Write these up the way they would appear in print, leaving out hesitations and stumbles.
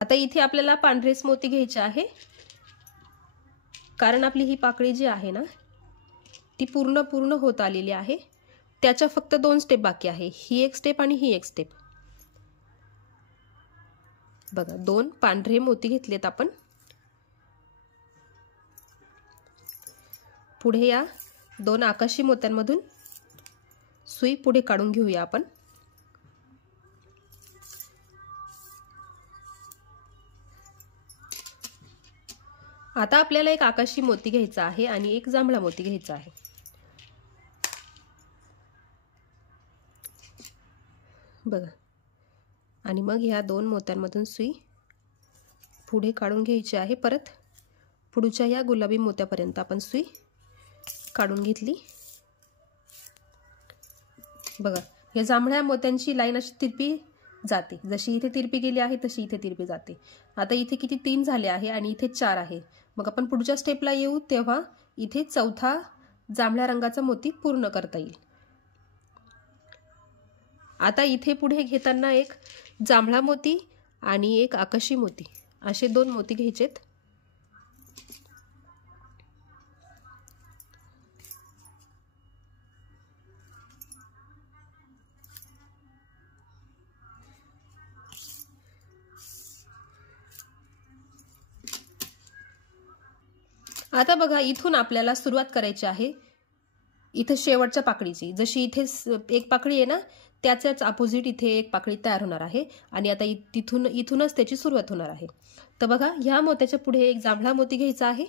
आता इथे आपल्याला पांढरेच मोती घ्यायचे आहे, कारण आपली ही पाकळी जी आहे ना ती पूर्ण होत आलेली आहे। त्याच्या फक्त 2 स्टेप बाकी आहे, ही एक स्टेप आणि ही एक स्टेप। बघा 2 पांढरे मोती घेतलेत आपण। पुढे या 2 आकाशी मोत्यांमधून सुई पुढे काढून घेऊया आपण। आता आपल्याला एक आकाशी मोती घ्यायचा आहे आणि एक जांभळा मोती घ्यायचा आहे। बघा, आणि मग ह्या 2 मोत्यांमधून सुई पुढे काढून घ्यायची आहे। परत पुढच्या या गुलाबी मोत्यापर्यंत आपण सुई काढून घेतली। बघा, या जांभळ्या मोत्यांची लाईन अशी तिरपी जाते, जशी इथे तिरपी गेली आहे तशी इथे तिरपी जाते। आता इथे किती 3 झाले आहे आणि इथे 4 आहे। मग आपण पुढच्या स्टेपला येऊ तेव्हा इथे चौथा जांभळ्या रंगाचा मोती पूर्ण करता येईल। आता इथे पुढे घेताना एक जांभळा मोती आणि एक आकाशी मोती असे 2 मोती घ्यायचेत। आता बघा, इथून आपल्याला सुरुवात करायची आहे इथे शेवटच्या पाकळीची। जशी इथे एक पाकळी आहे ना त्याच्याच अपोजिट इथे एक पाकळी तयार होणार आहे आणि आता इथूनच त्याची सुरुवात होणार आहे। तर बघा, ह्या मोत्याच्या पुढे एक जांभळा मोती घ्यायचा आहे,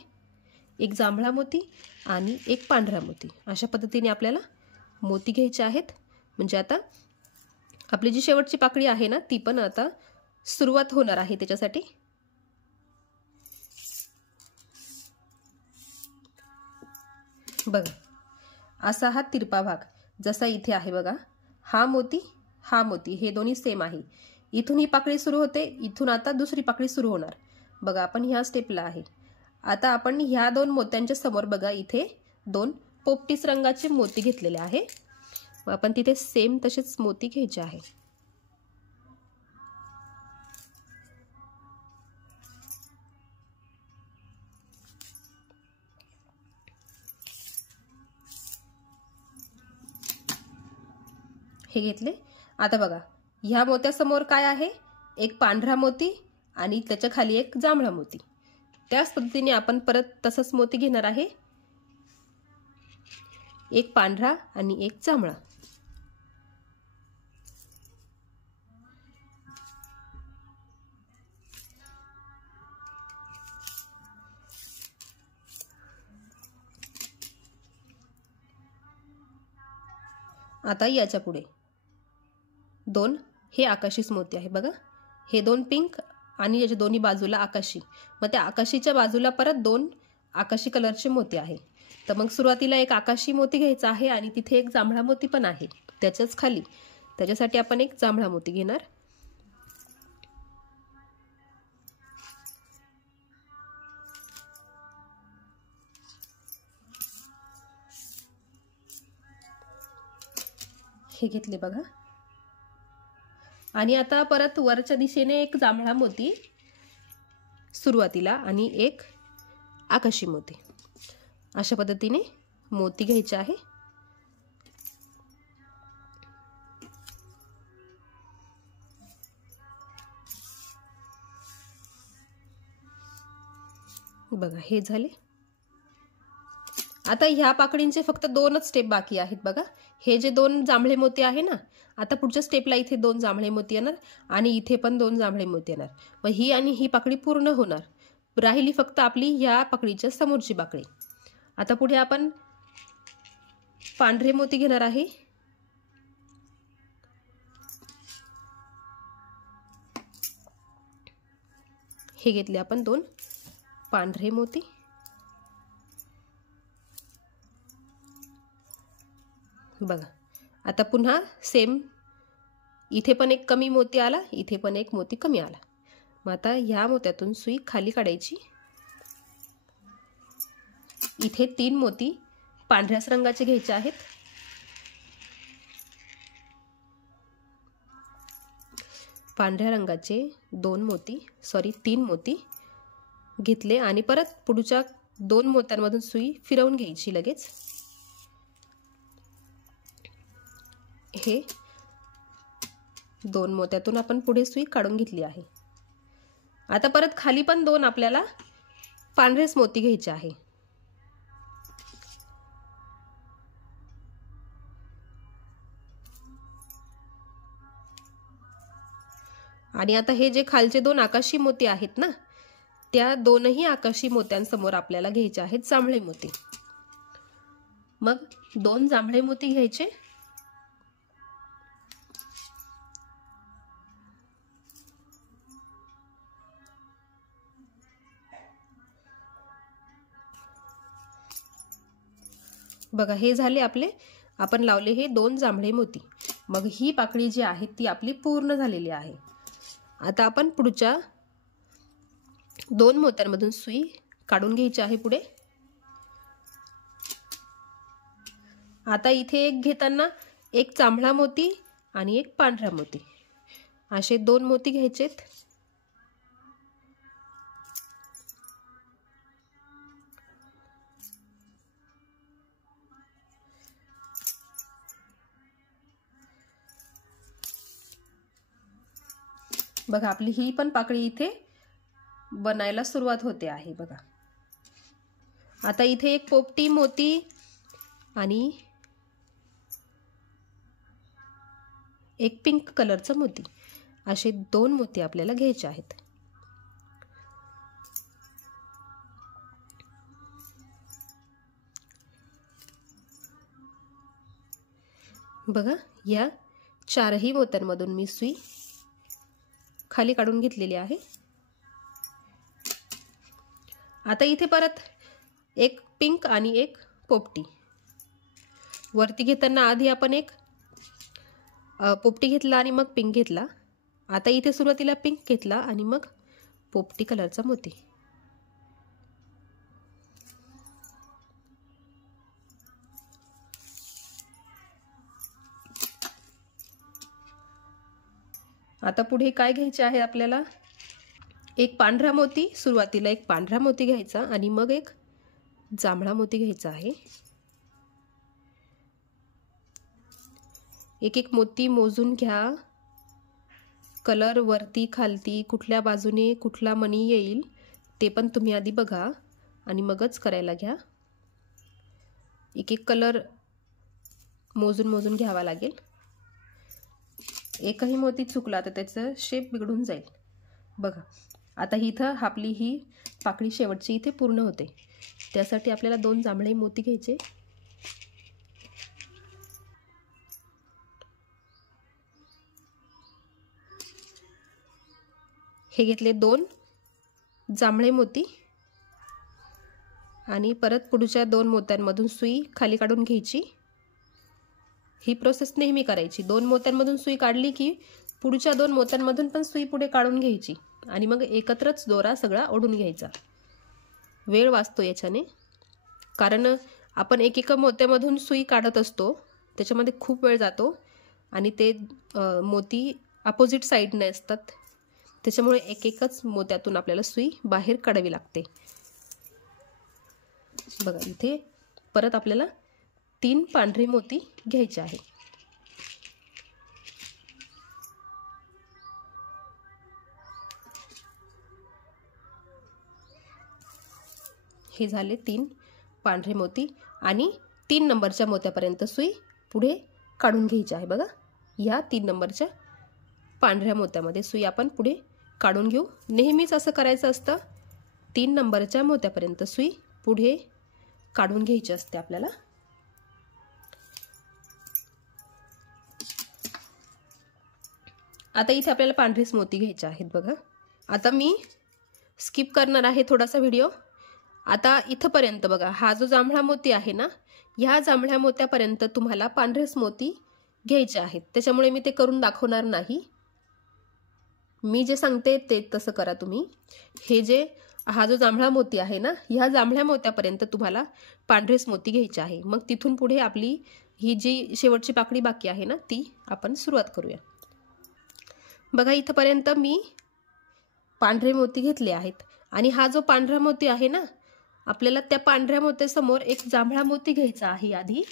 एक जांभळा मोती आणि एक पांढरा मोती। अशा पद्धतीने आपल्याला मोती घ्यायचे आहेत। म्हणजे आता आपली जी शेवटची पाकळी आहे ना ती पण आता सुरुवात होणार आहे त्याच्यासाठी। बघा, असा हा तिरपा भाग जसा इथे आहे बघा, हा मोती हे दोन्ही सेम आहे। इथून ही पाकळी सुरू होते, इथून आता दुसरी पाकळी सुरू होणार। बघा, आपण ह्या स्टेपला आहे। आता आपण ह्या 2 मोत्यांच्या समोर बघा इथे 2 पोपटीस रंगाचे मोती घेतलेले आहे। आपण तिथे सेम तसेच मोती घ्यायचे आहे। हे घेतले। आता बघा, ह्या मोत्यासमोर काय आहे, एक पांढरा मोती आणि त्याच्या खाली एक जांभळा मोती। त्याच पद्धतीने आपण परत तसंच मोती घेणार आहे, एक पांढरा आणि एक जांभळा। आता याच्या पुढे 2 हे आकाशीच मोती आहे बघा, हे 2 पिंक आणि याच्या दोन्ही बाजूला आकाशी। मग त्या आकाशीच्या बाजूला परत 2 आकाशी कलरचे मोती आहे। तर मग सुरुवातीला एक आकाशी मोती घ्यायचा आहे आणि तिथे एक जांभळा मोती पण आहे त्याच्याच खाली। त्याच्यासाठी आपण एक जांभळा मोती घेणार। हे घेतले बघा, आणि आता परत वरच्या दिशेने एक जांभळा मोती सुरुवातीला आणि एक आकाशी मोती। अशा पद्धतीने मोती घ्यायचे आहे। बघा, हे झाले। आता ह्या पाकळींचे फक्त 2च स्टेप बाकी आहेत बघा। हे जे 2 जांभळे मोती आहे ना, आता पुढच्या स्टेपला इथे 2 जांभळे मोती येणार आणि इथे पण 2 जांभळे मोती येणार। मग ही आणि ही पाकळी पूर्ण होणार, राहिली फक्त आपली ह्या पाकळीच्या समोरची पाकळी। आता पुढे आपण पांढरे मोती घेणार आहे। हे घेतले आपण 2 पांढरे मोती। बघा, आता पुन्हा सेम, इथे पण एक कमी मोती आला, इथे पण एक मोती कमी आला। मग आता ह्या मोत्यातून सुई खाली काढायची। इथे 3 मोती पांढऱ्याच रंगाचे घ्यायचे आहेत। पांढऱ्या रंगाचे 3 मोती घेतले आणि परत पुढच्या 2 मोत्यांमधून सुई फिरवून घ्यायची लगेच। हे 2 मोत्यातून आपण पुढे सुई काढून घेतली आहे। आता परत खाली पण 2 आपल्याला पांढरेच मोती घ्यायचे आहे। आणि आता हे जे खालचे 2 आकाशी मोती आहेत ना, त्या 2ही आकाशी मोत्यांसमोर आपल्याला घ्यायचे आहेत जांभळे मोती। मग 2 जांभळे मोती घ्यायचे बघा, हे झाले आपले, आपण लावले हे 2 जांभळे मोती। मग ही पाकळी जी आहे ती आपली पूर्ण झालेली आहे। आता आपण पुढच्या 2 मोत्यांमधून सुई काढून घ्यायची आहे पुढे। आता इथे एक घेताना एक जांभळा मोती आणि एक पांढरा मोती, असे 2 मोती घ्यायचेत। बघा, आपली ही पण पाकळी इथे बनायला सुरुवात होते आहे बघा। आता इथे एक पोपटी मोती आणि एक पिंक कलरचं मोती, असे 2 मोती आपल्याला घ्यायचे आहेत। बघा, या 4ही मोत्यांमधून मी सुई खाली काढून घेतलेली आहे। आता इथे परत एक पिंक आणि एक पोपटी, वरती घेताना आधी आपण एक पोपटी घेतला आणि मग पिंक घेतला। आता इथे सुरुवातीला पिंक घेतला आणि मग पोपटी कलरचा मोती। आता पुढे काय घ्यायचे आहे आपल्याला, एक पांढरा मोती, सुरुवातीला एक पांढरा मोती घ्यायचा आणि मग एक जांभळा मोती घ्यायचा आहे। एक एक मोती मोजून घ्या, कलर वरती खालती कुठल्या बाजूने कुठला मणी येईल ते पण तुम्ही आधी बघा आणि मगच करायला घ्या। एक एक कलर मोजून मोजून घ्यावा लागेल। एकही मोती चुकला तर त्याचा शेप बिघडून जाईल बघा। आता इथं आपली ही पाकळी शेवटची इथे पूर्ण होते, त्यासाठी आपल्याला 2 जांभळे मोती घ्यायचे। हे घेतले 2 जांभळे मोती आणि परत पुढच्या 2 मोत्यांमधून सुई खाली काढून घ्यायची। ही प्रोसेस नेहमी करायची। 2 मोत्यांमधून सुई काढली की पुढच्या 2 मोत्यांमधून पण सुई पुढे काढून घ्यायची आणि मग एकत्रच दोरा सगळा ओढून घ्यायचा। वेळ वाचतो याच्याने, कारण आपण एक एक मोत्यामधून सुई काढत असतो, त्याच्यामध्ये खूप वेळ जातो आणि ते मोती अपोजिट साइडने असतात, त्याच्यामुळे एक एकच मोत्यातून आपल्याला सुई बाहेर काढावी लागते। बघा, इथे परत आपल्याला 3 पांढरे मोती घ्यायचे आहे। हे झाले 3 पांढरे मोती आणि 3 नंबरच्या मोत्यापर्यंत सुई पुढे काढून घ्यायची आहे बघा। या 3 नंबरच्या पांढऱ्या मोत्यामध्ये सुई आपण पुढे काढून घेऊ। नेहमीच असं करायचं असतं, 3 नंबरच्या मोत्यापर्यंत सुई पुढे काढून घ्यायची असते आपल्याला। आता इथे आपल्याला पांढरेच मोती घ्यायचे आहेत बघा। आता मी स्किप करणार आहे थोडासा व्हिडिओ। आता इथपर्यंत बघा, हा जो जांभळा मोती आहे ना, ह्या जांभळ्या मोत्यापर्यंत तुम्हाला पांढरेच मोती घ्यायचे आहेत, त्याच्यामुळे मी ते करून दाखवणार नाही। मी जे सांगते ते तसं करा तुम्ही। हा जो जांभळा मोती आहे ना, ह्या जांभळ्या मोत्यापर्यंत तुम्हाला पांढरेच मोती घ्यायचे आहे। मग तिथून पुढे आपली ही जी शेवटची पाकळी बाकी आहे ना, ती आपण सुरुवात करूया। बघा इथपर्यंत मी पांढरे मोती घेतले आहेत आणि हा जो पांढरा मोती आहे ना, आपल्याला त्या पांढऱ्या मोत्यासमोर एक जांभळा मोती घ्यायचा आहे आधी.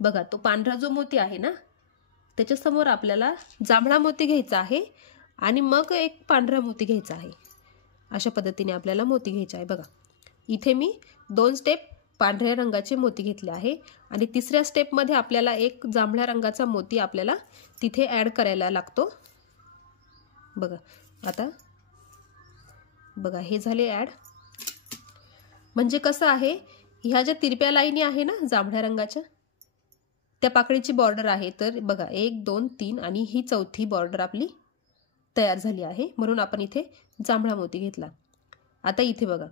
बघा तो पांढरा जो मोती आहे ना, त्याच्यासमोर आपल्याला जांभळा मोती घ्यायचा आहे आणि मग एक पांढरा मोती घ्यायचा आहे. अशा पद्धतीने आपल्याला मोती घ्यायचे आहे. बघा इथे मी 2 स्टेप पांढऱ्या रंगाचे मोती घेतले आहे आणि तिसऱ्या स्टेपमध्ये आपल्याला एक जांभळ्या रंगाचा मोती आपल्याला तिथे ॲड करायला लागतो. बघा आता बघा हे झाले ॲड. म्हणजे कसं आहे, ह्या ज्या तिरप्या लाईनी आहे ना जांभळ्या रंगाच्या, त्या पाकळीची बॉर्डर आहे. तर बघा 1 2 3 आणि ही चौथी बॉर्डर आपली तयार झाली आहे, म्हणून आपण इथे जांभळा मोती घेतला. आता इथे बघा,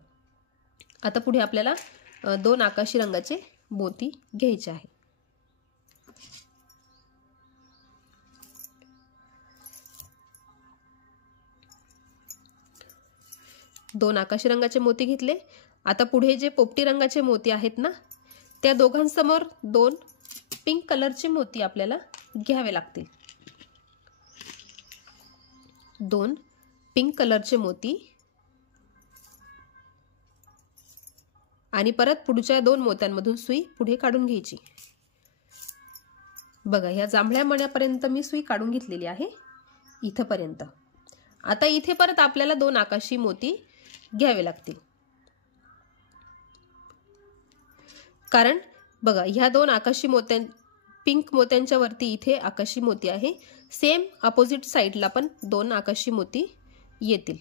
आता पुढे आपल्याला 2 आकाशी रंगाचे मोती घ्यायचे आहे. दोन आकाशी रंगाचे मोती घेतले. आता पुढे जे पोपटी रंगाचे मोती आहेत ना, त्या दोघांसमोर 2 पिंक कलरचे मोती आपल्याला घ्यावे लागतील. 2 पिंक कलरचे मोती आणि परत पुढच्या 2 मोत्यांमधून सुई पुढे काढून घ्यायची. बघा ह्या जांभळ्या मण्यापर्यंत मी सुई काढून घेतलेली आहे इथपर्यंत. आता इथे परत आपल्याला 2 आकाशी मोती घ्यावे लागतील. कारण बघा ह्या 2 आकाशी पिंक मोत्यांच्या वरती इथे आकाशी मोती आहे. सेम अपोजिट साइडला पण 2 आकाशी मोती येतील.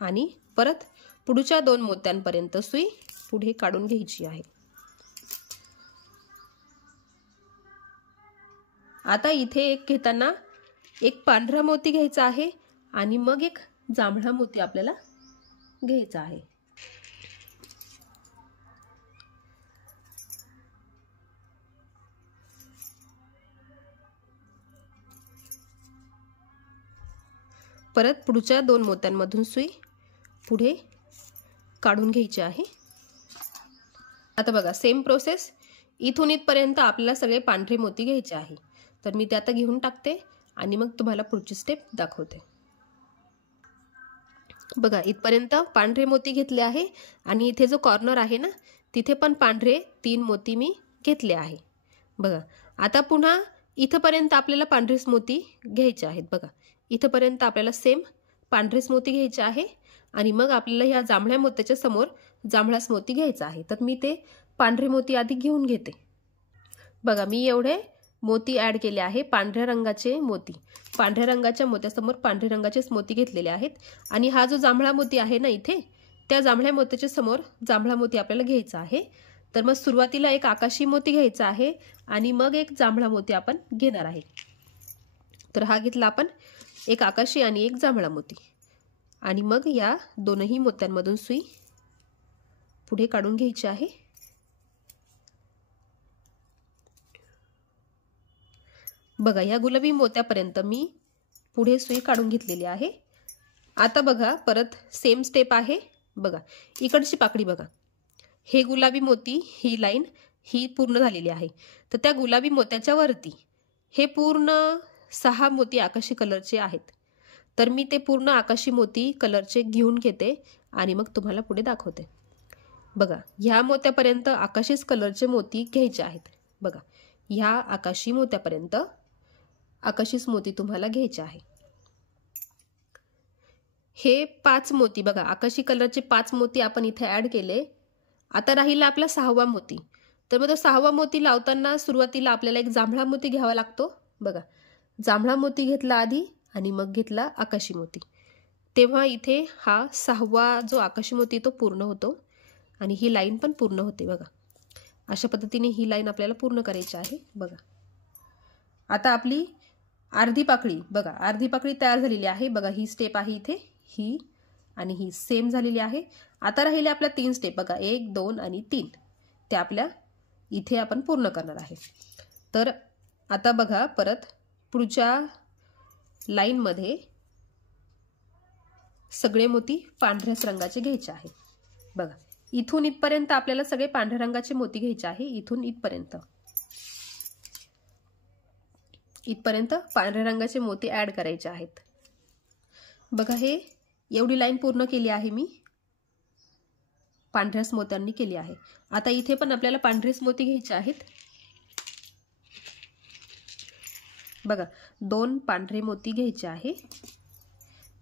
आणि परत पुढच्या 2 मोत्यांपर्यंत सुई पुढे काढून घ्यायची आहे. आता इथे एक घेताना एक पांढरा मोती घ्यायचा आहे आणि मग एक जांभळा मोती आपल्याला घ्यायचा आहे. परत पुढच्या 2 मोत्यांमधून सुई पुढे काढून घ्यायची आहे. आता बघा सेम प्रोसेस, इथून इथपर्यंत आपल्याला सगळे पांढरे मोती घ्यायचे आहे. तर मी ते आता घेऊन टाकते आणि मग तुम्हाला पुढची स्टेप दाखवते. बघा इथपर्यंत पांढरे मोती घेतले आहे आणि इथे जो कॉर्नर आहे ना, तिथे पण पांढरे 3 मोती मी घेतले आहे. बघा आता पुन्हा इथपर्यंत आपल्याला पांढरेच मोती घ्यायचे आहेत. बघा इथपर्यंत आपल्याला सेम पांढरेच मोती घ्यायचे आहे आणि मग आपल्याला ह्या जांभळ्या मोत्याच्या समोर जांभळाच मोती घ्यायचा आहे. तर मी ते पांढरे मोती आधी घेऊन घेते. बघा मी एवढे मोती ॲड केले आहे, पांढऱ्या रंगाचे मोती. पांढऱ्या रंगाच्या मोत्यासमोर पांढऱ्या रंगाचेच मोती घेतलेले आहेत आणि हा जो जांभळा मोती आहे ना इथे, त्या जांभळ्या मोत्याच्या समोर जांभळा मोती आपल्याला घ्यायचा आहे. तर मग सुरुवातीला एक आकाशी मोती घ्यायचा आहे आणि मग एक जांभळा मोती आपण घेणार आहे. तर हा घेतला आपण एक आकाशी आणि एक जांभळा मोती आणि मग या दोनही मोत्यांमधून सुई पुढे काढून घ्यायची आहे. बघा या गुलाबी मोत्यापर्यंत मी पुढे सुई काढून घेतलेली आहे. आता बघा परत सेम स्टेप आहे. बघा इकडची पाकळी बघा, हे गुलाबी मोती, ही लाईन ही पूर्ण झालेली आहे. तर त्या गुलाबी मोत्याच्या वरती हे पूर्ण 6 मोती आकाशी कलरचे आहेत. तर मी ते पूर्ण आकाशी मोती कलरचे घेऊन घेते आणि मग तुम्हाला पुढे दाखवते. बघा ह्या मोत्यापर्यंत आकाशीच कलरचे मोती घ्यायचे आहेत. बघा ह्या आकाशी मोत्यापर्यंत आकाशीच मोती तुम्हाला घ्यायचे आहे. हे 5 मोती बघा, आकाशी कलरचे 5 मोती आपण इथे ॲड केले. आता राहिला आपला 6वा मोती. तर मग तो 6वा मोती लावताना सुरुवातीला आपल्याला एक जांभळा मोती घ्यावा लागतो. बघा जांभळा मोती घेतला आधी आणि मग घेतला आकाशी मोती. तेव्हा इथे हा 6वा जो आकाशी मोती तो पूर्ण होतो आणि ही लाईन पण पूर्ण होते. बघा अशा पद्धतीने ही लाईन आपल्याला पूर्ण करायची आहे. बघा आता आपली अर्धी पाकळी, बघा अर्धी पाकळी तयार झालेली आहे. बघा ही स्टेप आहे इथे, ही आणि ही सेम झालेली आहे. आता राहिले आपल्या 3 स्टेप बघा, 1 2 आणि 3, त्या आपल्या इथे आपण पूर्ण करणार आहे. तर आता बघा परत पुढच्या लाईनमध्ये सगळे मोती पांढऱ्याच रंगाचे घ्यायचे आहेत. बघा इथून इथपर्यंत आपल्याला सगळे पांढऱ्या रंगाचे मोती घ्यायचे आहे. इथून इथपर्यंत इथपर्यंत पांढऱ्या रंगाचे मोती ऍड करायचे आहेत। बघा हे एवढी लाईन पूर्ण केली आहे मी, पांढऱ्याच मोत्यांनी केली आहे। आता इथे पण आपल्याला पांढरेच मोती घ्यायचे आहेत। बघा 2 पांढरे मोती घ्यायचे आहे।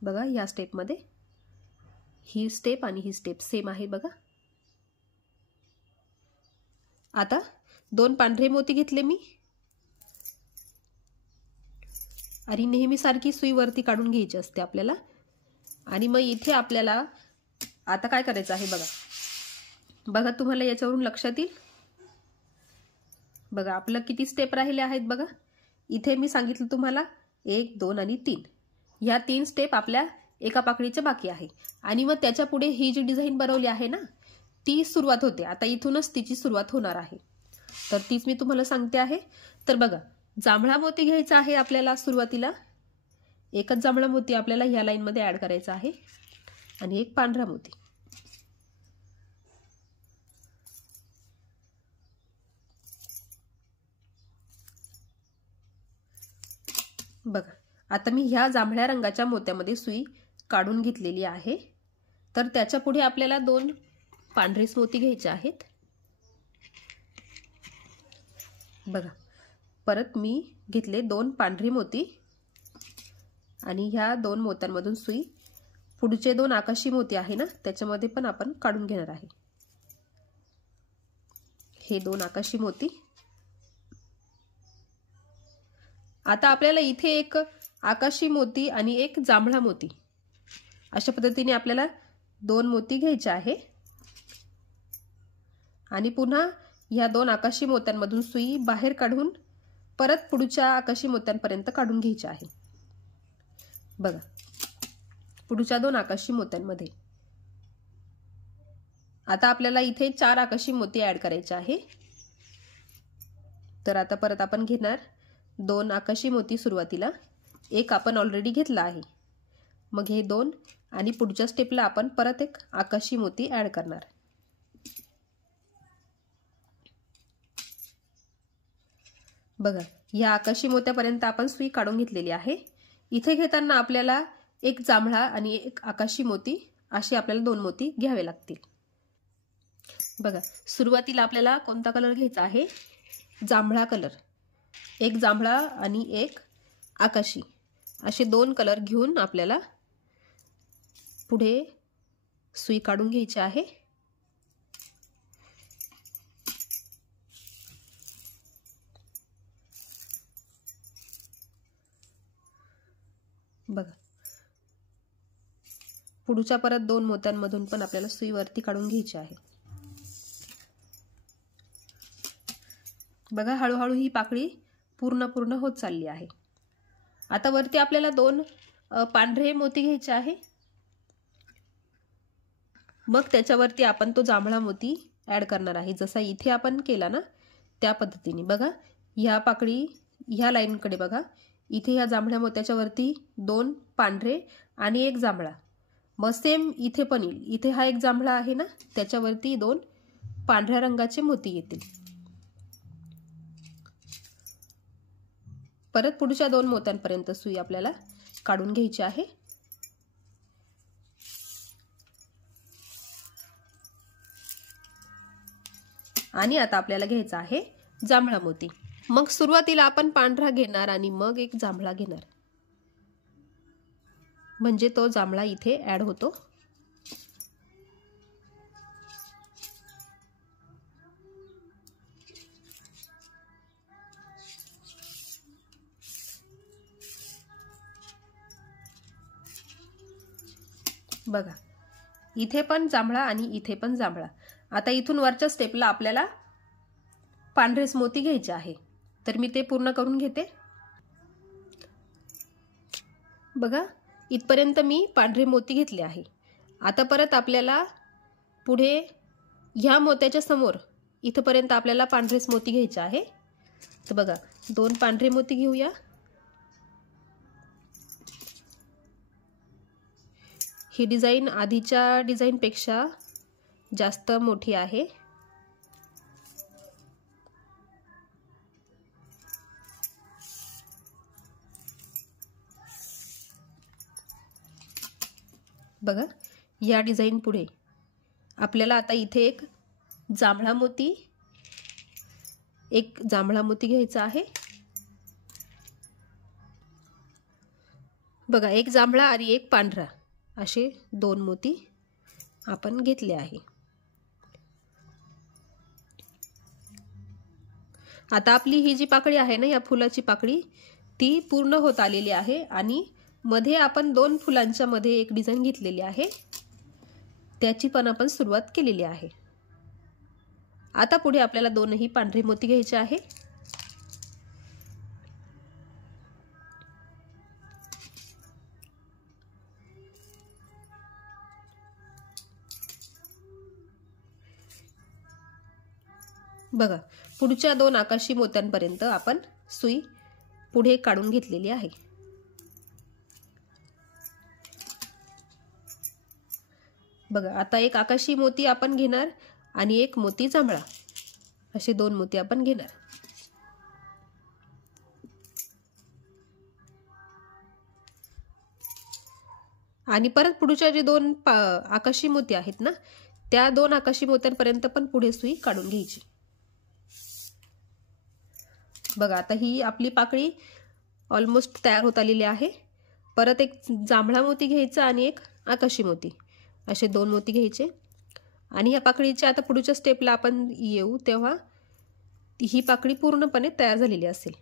बघा या स्टेप मध्ये ही स्टेप आणि ही स्टेप सेम आहे बघा। आता 2 पांढरे मोती घेतले मी आणि नेहमी सारखी सुई वरती काढून घ्यायची असते आपल्याला। आणि मग इथे आपल्याला आता काय करायचं आहे बघा, बघा तुम्हाला याच्यावरून लक्षात येईल। बघा आपलं किती स्टेप राहिले आहेत बघा। इथे मी सांगितलं तुम्हाला 1 2 आणि 3, ह्या 3 स्टेप आपल्या एका पाकळीच्या बाकी आहे। आणि मग त्याच्या पुढे ही जी डिझाइन बनवली आहे ना ती सुरुवात होते। आता इथूनच तिची सुरुवात होणार आहे, तर तीच मी तुम्हाला सांगते आहे। तर बघा जांभळा मोती घ्यायचा आहे आपल्याला सुरुवातीला, एकच जांभळा मोती आपल्याला ह्या लाईन मध्ये ऍड करायचा आहे आणि एक पांढरा मोती। बघा आता मी ह्या जांभळ्या रंगाच्या मोत्यामध्ये सुई काढून घेतलेली आहे। तर त्याच्या पुढे आपल्याला 2 पांढरे मोती घ्यायचे आहेत। बघा परत मी घेतले 2 पांढरी मोती आणि ह्या 2 मोत्यांमधून सुई पुढचे 2 आकाशी मोती आहे ना त्याच्यामध्ये पण आपण काढून घेणार आहे। हे 2 आकाशी मोती। आता आपल्याला इथे एक आकाशी मोती आणि एक जांभळा मोती अशा पद्धतीने आपल्याला 2 मोती घ्यायचे आहे आणि पुन्हा ह्या 2 आकाशी मोत्यांमधून सुई बाहेर काढून परत पुढच्या आकाशी मोत्यांपर्यंत काढून घ्यायची आहे। बघा पुढच्या 2 आकाशी मोत्यांमध्ये आता आपल्याला इथे 4 आकाशी मोती ऍड करायचे आहे। तर आता परत आपण घेणार 2 आकाशी मोती सुरुवातीला, एक आपण ऑलरेडी घेतला आहे, मग हे 2 आणि पुढच्या स्टेपला आपण परत एक आकाशी मोती ऍड करणार। बघा या आकाशी मोत्यापर्यंत आपण सुई काढून घेतलेली आहे। इथे घेताना आपल्याला एक जांभळा आणि एक आकाशी मोती असे आपल्याला 2 मोती घ्यावे लागतील। बघा सुरुवातीला आपल्याला कोणता कलर घ्यायचा आहे, जांभळा कलर, एक जांभळा आणि एक आकाशी असे 2 कलर घेऊन आपल्याला पुढे सुई काढून घ्यायची आहे। बघा पुढच्या परत 2 मोत्यांमधून पण आपल्याला सुई वरती काढून घ्यायची आहे। बघा हळूहळू ही पाकळी पूर्ण होत चालली आहे। आता वरती आपल्याला 2 पांढरे मोती घ्यायचे आहे, मग त्याच्यावरती आपण तो जांभळा मोती ऍड करणार आहे, जसा इथे आपण केला ना त्या पद्धतीने। बघा ह्या पाकळी ह्या लाईन कडे बघा, इथे ह्या जांभळ्या मोत्याच्या वरती 2 पांढरे आणि एक जांभळा, मग सेम इथे पण येईल। इथे हा एक जांभळा आहे ना त्याच्यावरती 2 पांढऱ्या रंगाचे मोती येतील। परत पुढच्या 2 मोत्यांपर्यंत सुई आपल्याला काढून घ्यायची आहे। आणि आता आपल्याला घ्यायचा आहे जांभळा मोती। मग सुरुवातीला आपण पांढरा घेणार आणि मग एक जांभळा घेणार, म्हणजे तो जांभळा इथे ऍड होतो। बघा इथे पण जांभळा आणि इथे पण जांभळा। आता इथून वरच्या स्टेपला आपल्याला पांढरेच मोती घ्यायचे आहे, तर मी ते पूर्ण करून घेते। बघा इथपर्यंत मी पांढरे मोती घेतले आहे। आता परत आपल्याला पुढे ह्या मोत्याच्या समोर इथपर्यंत आपल्याला पांढरेच मोती घ्यायचे आहे। तर बघा 2 पांढरे मोती घेऊया, ही डिझाइन आधीच्या डिझाइन पेक्षा जास्त मोठी आहे। बघा या डिझाईन पुढे आपल्याला आता इथे एक जांभळा मोती घ्यायचा आहे। बघा एक जांभळा आणि एक पांढरा असे 2 मोती आपण घेतले आहे। आता आपली ही जी पाकळी आहे ना, या फुलाची पाकळी ती पूर्ण होत आलेली आहे आणि मध्ये आपण 2 फुलांच्या मध्ये एक डिझाईन घेतलेली आहे, त्याची पण आपण सुरुवात केलेली आहे। आता पुढे आपल्याला 2ही पांढरे मोती घ्यायचे आहे। बघा पुढच्या 2 आकाशी मोत्यांपर्यंत आपण सुई पुढे काढून घेतलेली आहे। बघा आता एक आकाशी मोती आपण घेणार आणि एक मोती जांभळा, असे 2 मोती आपण घेणार। आणि परत पुढच्या जे 2 आकाशी मोती आहेत ना, त्या 2 आकाशी मोत्यांपर्यंत पण पुढे सुई काढून घ्यायची। बघा आता ही आपली पाकळी ऑलमोस्ट तयार होत आलेली आहे। परत एक जांभळा मोती घ्यायचा आणि एक आकाशी मोती, असे 2 मोती घ्यायचे आणि या पाकळीच्या आता पुढच्या स्टेपला आपण येऊ तेव्हा ही पाकळी पूर्णपणे तयार झालेली असेल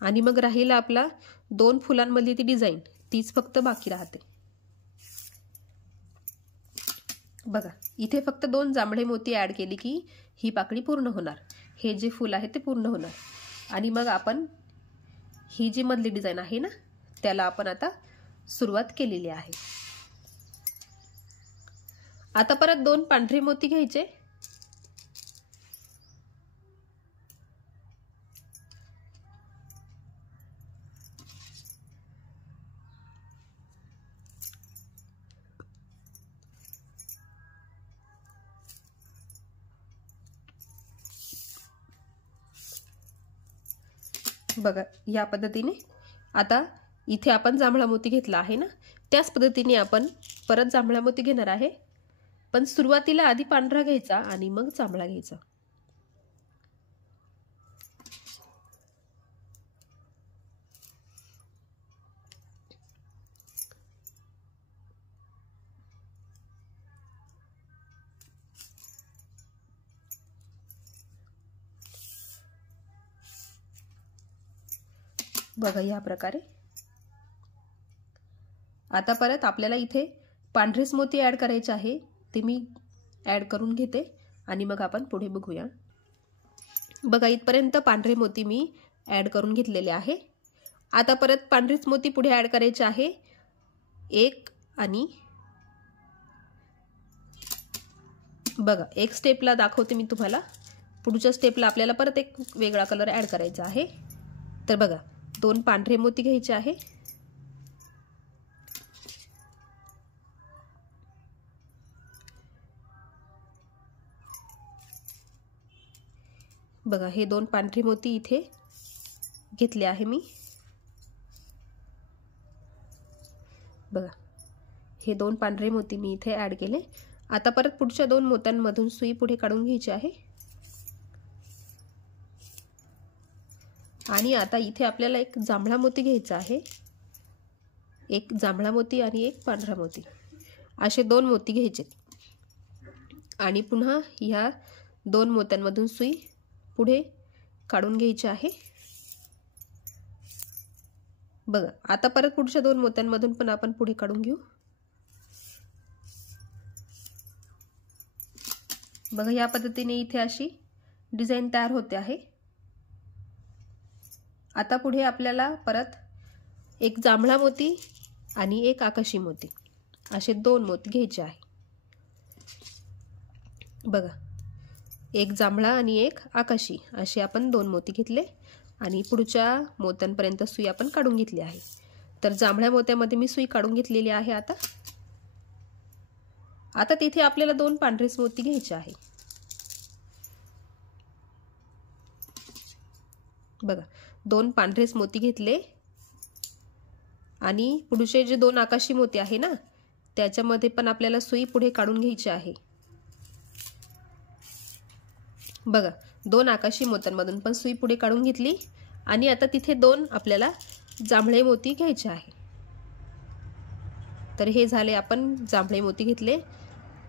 आणि मग राहिला आपला 2 फुलांमधली ती डिझाईन, तीच फक्त बाकी राहते। बघा इथे फक्त 2 जांभळे मोती ऍड केली की ही पाकळी पूर्ण होणार, हे जे फूल आहे ते पूर्ण होणार आणि मग आपण ही जी मधली डिझाईन आहे ना, त्याला आपण आता सुरुवात केलेली आहे। आता परत 2 पांढरे मोती घ्यायचे बघा या पद्धतीने। आता इथे आपण जांभळा मोती घेतला आहे ना, त्याच पद्धतीने आपण परत जांभळा मोती घेणार आहे, पण सुरुवातीला आधी पांढरा घ्यायचा आणि मग जांभळा घ्यायचा। बघा या प्रकारे। आता परत आपल्याला इथे पांढरेच मोती ऍड करायचे आहे, ते मी ऍड करून घेते आणि मग आपण पुढे बघूया। बघा इथपर्यंत पांढरे मोती मी ऍड करून घेतलेले आहे। आता परत पांढरेच मोती पुढे ऍड करायचे आहे, एक आणि बघा एक स्टेपला दाखवते मी तुम्हाला, पुढच्या स्टेपला आपल्याला परत एक वेगळा कलर ऍड करायचा आहे। तर बघा 2 पांढरे मोती घ्यायचे आहे, बघा हे 2 पांढरे मोती इथे घेतले आहे मी। बघा हे 2 पांढरे मोती मी इथे ऍड केले। आता परत पुढच्या 2 मोत्यांमधून सुई पुढे काढून घ्यायची आहे आणि आता इथे आपल्याला एक जांभळा मोती घ्यायचा आहे, एक जांभळा मोती आणि एक पांढरा मोती, असे 2 मोती घ्यायचे आणि पुन्हा ह्या 2 मोत्यांमधून सुई पुढे काढून घ्यायची आहे। बघा आता परत पुढच्या 2 मोत्यांमधून पण आपण पुढे काढून घेऊ। बघा या पद्धतीने इथे अशी डिझाईन तयार होते आहे। आता पुढे आपल्याला परत एक जांभळा मोती आणि एक आकाशी मोती, असे 2 मोती घ्यायचे आहे। बघा एक जांभळा आणि एक आकाशी, असे आपण 2 मोती घेतले आणि पुढच्या मोत्यांपर्यंत सुई आपण काढून घेतली आहे। तर जांभळ्या मोत्यामध्ये मी सुई काढून घेतलेली आहे। आता तिथे आपल्याला 2 पांढरेच मोती घ्यायचे आहे। बघा 2 पांढरेच मोती घेतले आणि पुढचे जे 2 आकाशी मोती आहे ना, त्याच्यामध्ये पण आपल्याला सुई पुढे काढून घ्यायची आहे। बघा, 2 आकाशी मोत्यांमधून पण सुई पुढे काढून घेतली आणि आता तिथे 2 आपल्याला जांभळे मोती घ्यायचे आहे। तर हे झाले, आपण जांभळे मोती घेतले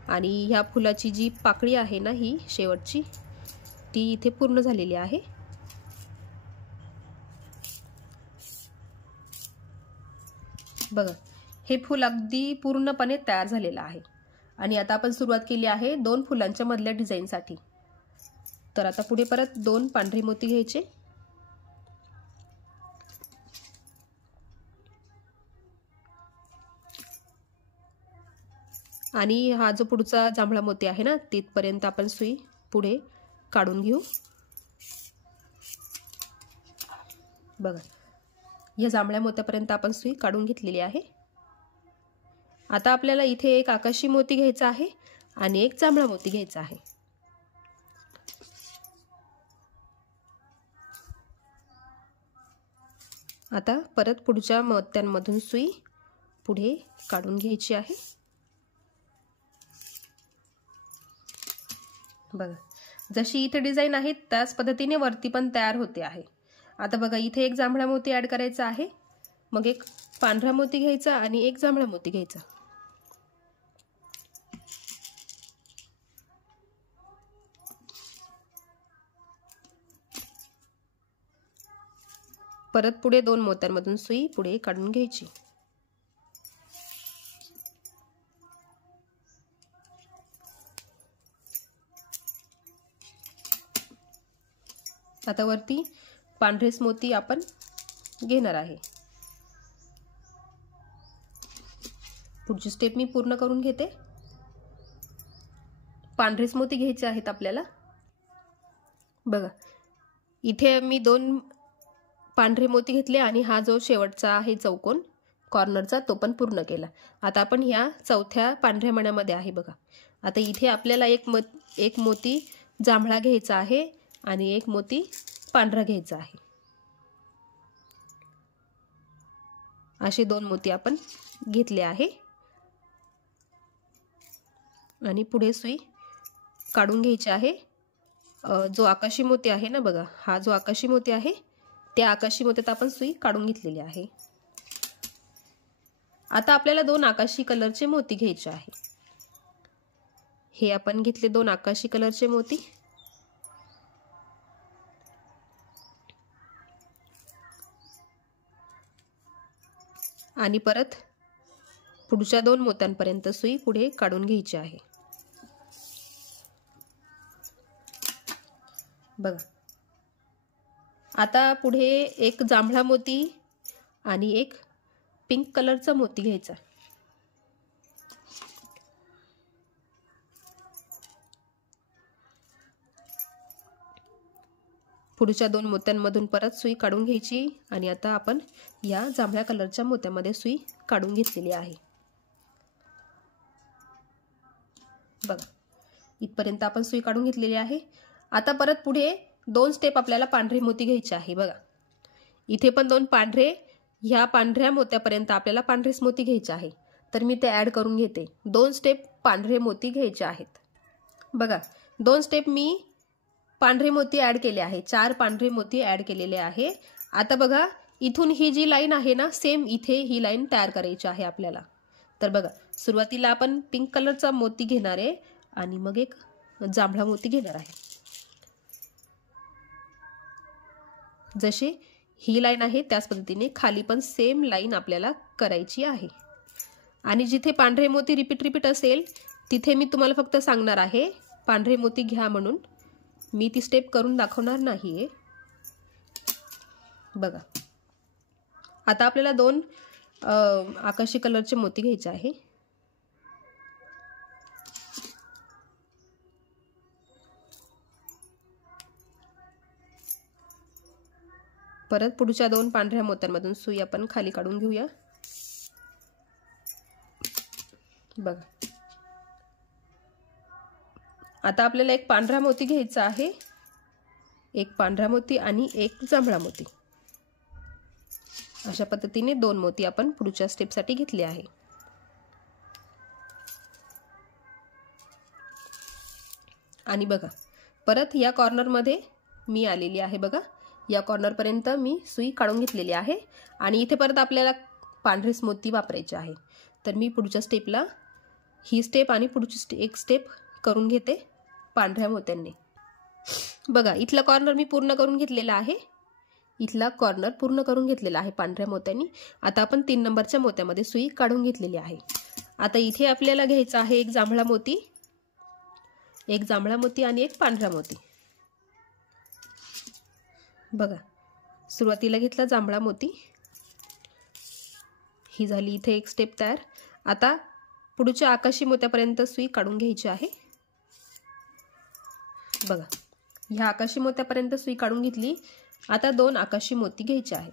आणि ह्या फुलाची जी पाकळी आहे ना, ही शेवटची, ती इथे पूर्ण झालेली आहे। बघा, हे फूल अगदी पूर्णपणे तयार झालेलं आहे आणि आता आपण सुरुवात केली आहे 2 फुलांच्या मधल्या डिझाईनसाठी। तर आता पुढे परत 2 पांढरे मोती घ्यायचे आणि हा जो पुढचा जांभळा मोती आहे ना, तिथपर्यंत आपण सुई पुढे काढून घेऊ। बघा, या जांभळ्या मोत्यापर्यंत आपण सुई काढून घेतलेली आहे। आता आपल्याला इथे एक आकाशी मोती घ्यायचा आहे आणि एक जांभळा मोती घ्यायचा आहे। आता परत पुढच्या मोत्यांमधून सुई पुढे काढून घ्यायची आहे। बघा, जशी इथे डिझाइन आहे त्याच पद्धतीने वरती पण तयार होते आहे। आता बघा, इथे एक जांभळा मोती ऍड करायचा आहे, मग एक पांढरा मोती घ्यायचा आणि एक जांभळा मोती घ्यायचा। परत पुढे 2 मोत्यांमधून सुई पुढे काढून घ्यायची। आता वरती पांढरेच मोती आपण घेणार आहे। पुढची स्टेप मी पूर्ण करून घेते। पांढरेच मोती घ्यायचे आहेत आपल्याला। बघा, इथे मी 2 पांढरे मोती घेतले आणि हा जो शेवटचा आहे चौकोन कॉर्नरचा, तो पण पूर्ण केला। आता आपण ह्या चौथ्या पांढऱ्या मण्यामध्ये आहे। बघा, आता इथे आपल्याला एक मोती जांभळा घ्यायचा आहे आणि एक मोती पांढरा घ्यायचा आहे। असे 2 मोती आपण घेतले आहे आणि पुढे सुई काढून घ्यायची आहे। जो आकाशी मोती आहे ना, बघा, हा जो आकाशी मोती आहे त्या आकाशी मोत्यात आपण सुई काढून घेतलेली आहे। आता आपल्याला 2 आकाशी कलरचे मोती घ्यायचे आहे। हे आपण घेतले 2 आकाशी कलरचे मोती आणि परत पुढच्या 2 मोत्यांपर्यंत सुई पुढे काढून घ्यायची आहे। बघा, आता पुढे एक जांभळा मोती आणि एक पिंक कलरचा मोती घ्यायचा। पुढच्या 2 मोत्यांमधून परत सुई काढून घ्यायची आणि आता आपण या जांभळ्या कलरच्या मोत्यामध्ये सुई काढून घेतलेली आहे। बघा, इथपर्यंत आपण सुई काढून घेतलेली आहे। आता परत पुढे 2 स्टेप आपल्याला पांढरे मोती घ्यायचे आहे। बघा, इथे पण 2 पांढरे, ह्या पांढऱ्या मोत्यापर्यंत आपल्याला पांढरेच मोती घ्यायचे आहे। तर मी ते ऍड करून घेते। 2 स्टेप पांढरे मोती घ्यायचे आहेत। बघा, 2 स्टेप मी पांढरे मोती ऍड केले आहे, 4 पांढरे मोती ऍड केलेले आहे। आता बघा, इथून ही जी लाईन आहे ना, सेम इथे ही लाईन तयार करायची आहे आपल्याला। तर बघा, सुरुवातीला आपण पिंक कलरचा मोती घेणार आहे आणि मग एक जांभळा मोती घेणार आहे। जशी ही लाईन आहे त्याच पद्धतीने खाली पण सेम लाईन आपल्याला करायची आहे। आणि जिथे पांढरे मोती रिपीट असेल तिथे मी तुम्हाला फक्त सांगणार आहे पांढरे मोती घ्या म्हणून, मी ती स्टेप करून दाखवणार नाहीये। बघा, आता आपल्याला 2 आकाशी कलरचे मोती घ्यायचे आहे। परत पुढच्या 2 पांढऱ्या मोत्यांमधून सुई आपण खाली काढून घेऊया। बघा, आता आपल्याला एक पांढरा मोती घ्यायचा आहे, एक पांढरा मोती आणि एक जांभळा मोती। अशा पद्धतीने 2 मोती आपण पुढच्या स्टेपसाठी घेतले आहे। आणि बघा परत या कॉर्नरमध्ये मी आलेली आहे बघा, या कॉर्नरपर्यंत मी सुई काढून घेतलेली आहे आणि इथे परत आपल्याला पांढरे मोती वापरायचे आहे. तर मी पुढच्या स्टेपला ही स्टेप आणि पुढची एक स्टेप करून घेते पांढऱ्या मोत्यांनी. बघा इथला कॉर्नर मी पूर्ण करून घेतलेला आहे, इथला कॉर्नर पूर्ण करून घेतलेला आहे पांढऱ्या मोत्यांनी. आता आपण 3 नंबरच्या मोत्यामध्ये सुई काढून घेतलेली आहे. आता इथे आपल्याला घ्यायचा आहे एक जांभळा मोती, एक जांभळा मोती आणि एक पांढरा मोती. बघा सुरुवातीला घेतला जांभळा मोती, ही झाली इथे एक स्टेप तयार. आता पुढच्या आकाशी मोत्यापर्यंत सुई काढून घ्यायची आहे. बघा ह्या आकाशी मोत्यापर्यंत सुई काढून घेतली. आता 2 आकाशी मोती घ्यायचे आहे.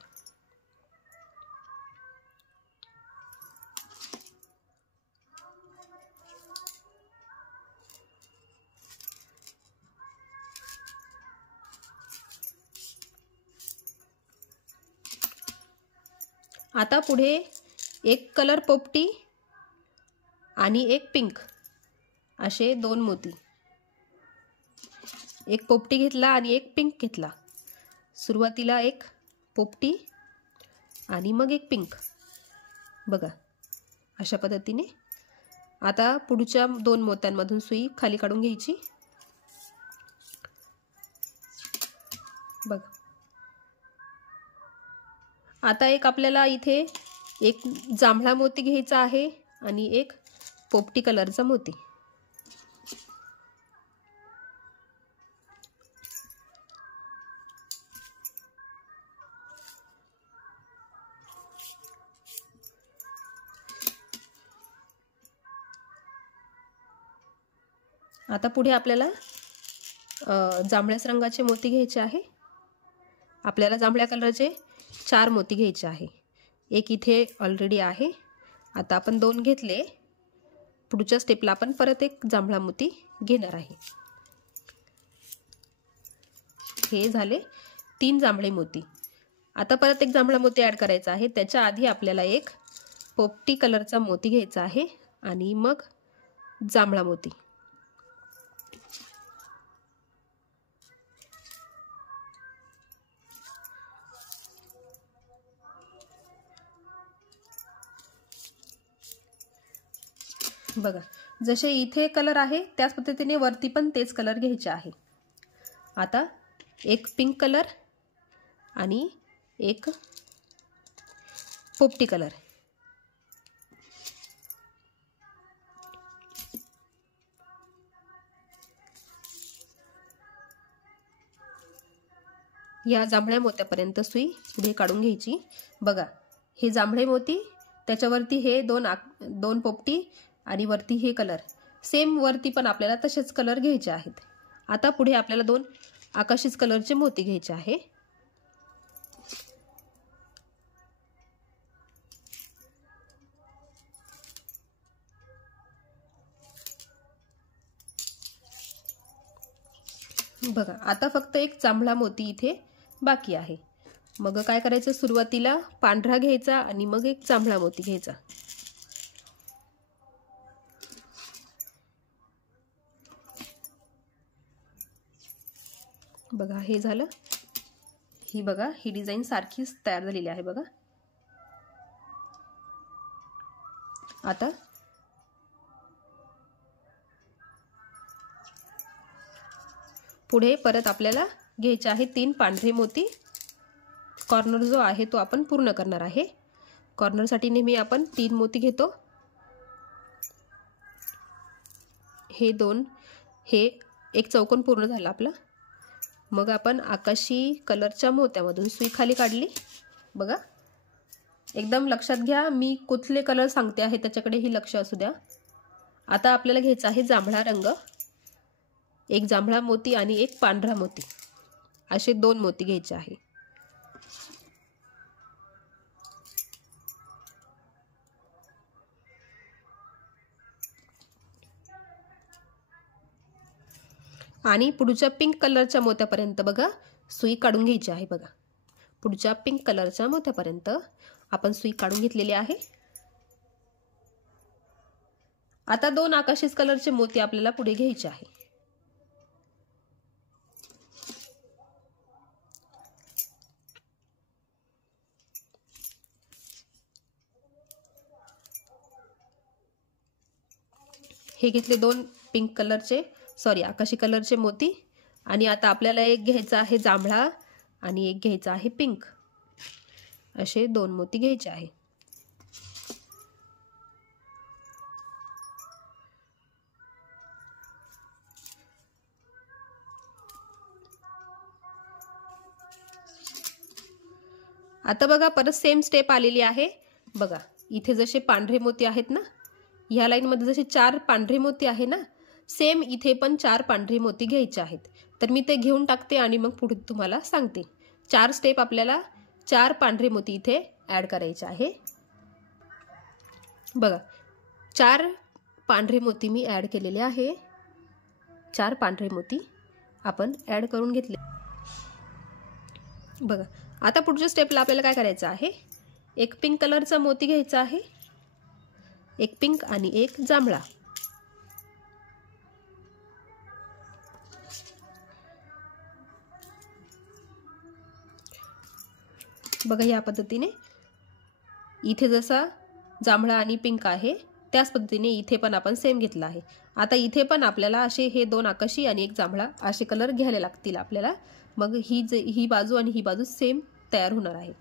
आता पुढे एक कलर पोपटी आणि एक पिंक असे 2 मोती, एक पोपटी घेतला आणि एक पिंक घेतला. सुरुवातीला एक पोपटी आणि मग एक पिंक. बघा अशा पद्धतीने. आता पुढच्या 2 मोत्यांमधून सुई खाली काढून घ्यायची. बघा आता एक आपल्याला इथे एक जांभळा मोती घ्यायचा आहे आणि एक पोपटी कलरचा मोती. आता पुढे आपल्याला जांभळ्या रंगाचे मोती घ्यायचे आहे. आपल्याला जांभळ्या कलरचे 4 मोती घ्यायचे आहे. एक इथे ऑलरेडी आहे. आता आपण 2 घेतले. पुढच्या स्टेपला आपण परत एक जांभळा मोती घेणार आहे. हे झाले 3 जांभळे मोती. आता परत एक जांभळा मोती ॲड करायचा आहे. त्याच्या आधी आपल्याला एक पोपटी कलरचा मोती घ्यायचा आहे आणि मग जांभळा मोती. बघा जसे इथे कलर आहे त्याच पद्धतीने वरती पण तेच कलर घ्यायचे आहे. आता एक पिंक कलर आणि एक पोपटी कलर. या जांभळ्या मोत्यापर्यंत सुई पुढे काढून घ्यायची. बघा हे जांभळे मोती, त्याच्यावरती हे 2 पोपटी आणि वरती हे कलर सेम, वरती पण आपल्याला तसेच कलर घ्यायचे आहेत. आता पुढे आपल्याला 2 आकाशीच कलरचे मोती घ्यायचे आहे. बघा आता फक्त एक जांभळा मोती इथे बाकी आहे. मग काय करायचं, सुरुवातीला पांढरा घ्यायचा आणि मग एक जांभळा मोती घ्यायचा. बघा हे झालं. ही बघा ही डिझाइन सारखीच तयार झालेली आहे बघा. आता पुढे परत आपल्याला घ्यायचे आहे 3 पांढरे मोती. कॉर्नर जो आहे तो आपण पूर्ण करणार आहे. कॉर्नरसाठी नेहमी आपण 3 मोती घेतो. हे 2, हे एक चौकोन पूर्ण झाला आपला. मग आपण आकाशी कलरच्या मोत्यामधून सुई खाली काढली. बघा एकदम लक्षात घ्या, मी कुठले कलर सांगते आहे त्याच्याकडेही लक्ष असू द्या. आता आपल्याला घ्यायचा आहे जांभळा रंग. एक जांभळा मोती आणि एक पांढरा मोती असे 2 मोती घ्यायचे आहे. आणि पुढच्या पिंक कलरच्या मोत्यापर्यंत बघा सुई काढून घ्यायची आहे. बघा पुढच्या पिंक कलरच्या मोत्यापर्यंत आपण सुई काढून घेतलेली आहे. आता 2 आकाशीच कलरचे मोती आपल्याला पुढे घ्यायचे आहे. हे घेतले 2 पिंक कलरचे आकाशी कलरचे मोती आणि आता आपल्याला एक घ्यायचा आहे जांभळा आणि एक घ्यायचा आहे पिंक, असे 2 मोती घ्यायचे आहे। आता बघा परत सेम स्टेप आलेली आहे। बघा इथे जसे पांढरे मोती आहेत ना, ह्या लाईन मध्ये जसे 4 पांढरे मोती आहे ना, सेम इथे पण 4 पांढरे मोती घ्यायचे आहेत। तर मी ते घेऊन टाकते आणि मग पुढे तुम्हाला सांगते। 4 स्टेप आपल्याला 4 पांढरे मोती इथे ऍड करायचे आहे। बघा 4 पांढरे मोती मी ऍड केलेले आहे। 4 पांढरे मोती आपण ऍड करून घेतले। बघा आता पुढच्या स्टेपला आपल्याला काय करायचं आहे, एक पिंक कलरचा मोती घ्यायचा आहे, एक पिंक आणि एक जांभळा। बघा या पद्धतीने इथे जसा जांभळा आणि पिंक आहे त्याच पद्धतीने इथे पण आपण सेम घेतला आहे। आता इथे पण आपल्याला असे हे 2 आकाशी आणि एक जांभळा असे कलर घ्यायला लागतील आपल्याला, मग ही बाजू आणि ही बाजू सेम तयार होणार आहे।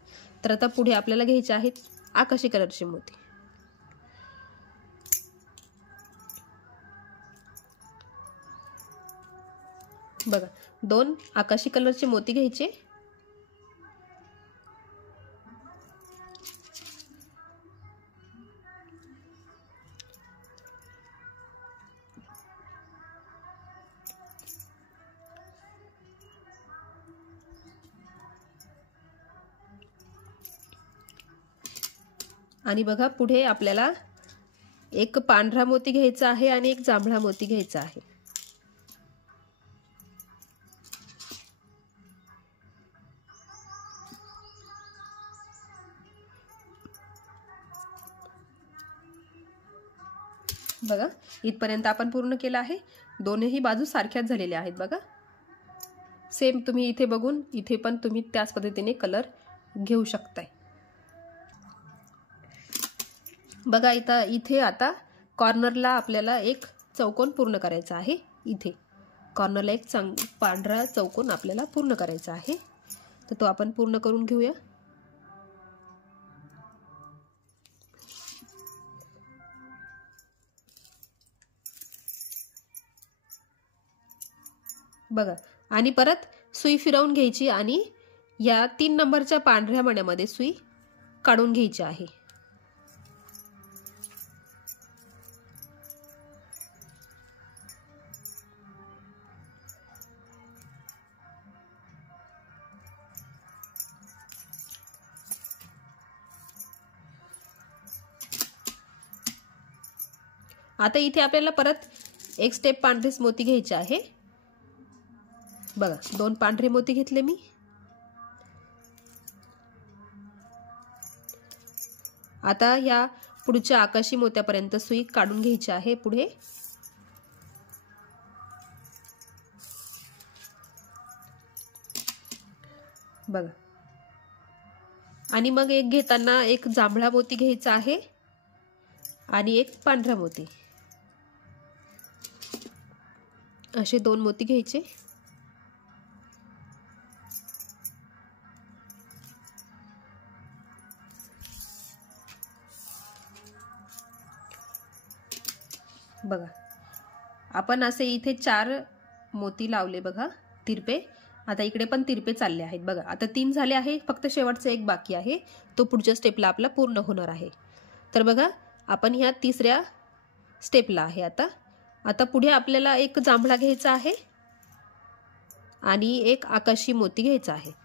तर आता पुढे आपल्याला घ्यायचे आहेत आकाशी कलरचे मोती। बघा 2 आकाशी कलरचे मोती घ्यायचे, आणि बघा पुढे आपल्याला एक पांढरा मोती घ्यायचा आहे आणि एक जांभळा मोती घ्यायचा आहे। बघा इथपर्यंत आपण पूर्ण केलं आहे। दोन्ही बाजू सारख्याच झालेल्या आहेत। बघा सेम तुम्ही इथे बघून इथे पण तुम्ही त्याच पद्धतीने कलर घेऊ शकताय। बघा इथे आता कॉर्नरला आपल्याला एक चौकोन पूर्ण करायचा आहे। इथे कॉर्नरला एक पांढरा चौकोन आपल्याला पूर्ण करायचा आहे, तर तो आपण पूर्ण करून घेऊया। बघा आणि परत सुई फिरवून घ्यायची आणि या 3 नंबरच्या पांढऱ्या मण्यामध्ये सुई काढून घ्यायची आहे। आता इथे आपल्याला परत एक स्टेप पांढरेच मोती घ्यायचे आहे। बघा 2 पांढरे मोती घेतले मी। आता या पुढच्या आकाशी मोत्यापर्यंत सुई काढून घ्यायची आहे पुढे। बघा आणि मग एक घेताना एक जांभळा मोती घ्यायचा आहे आणि एक पांढरा मोती, असे 2 मोती घ्यायचे। बघा आपण असे इथे 4 मोती लावले बघा तिरपे। आता इकडे पण तिरपे चालले आहेत। बघा आता 3 झाले आहे, फक्त शेवटचा एक बाकी आहे, तो पुढच्या स्टेपला आपला पूर्ण होणार आहे। तर बघा आपण ह्या 3ऱ्या स्टेपला आहे। आता पुढे आपल्याला एक जांभळा घ्यायचा आहे आणि एक आकाशी मोती घ्यायचा आहे।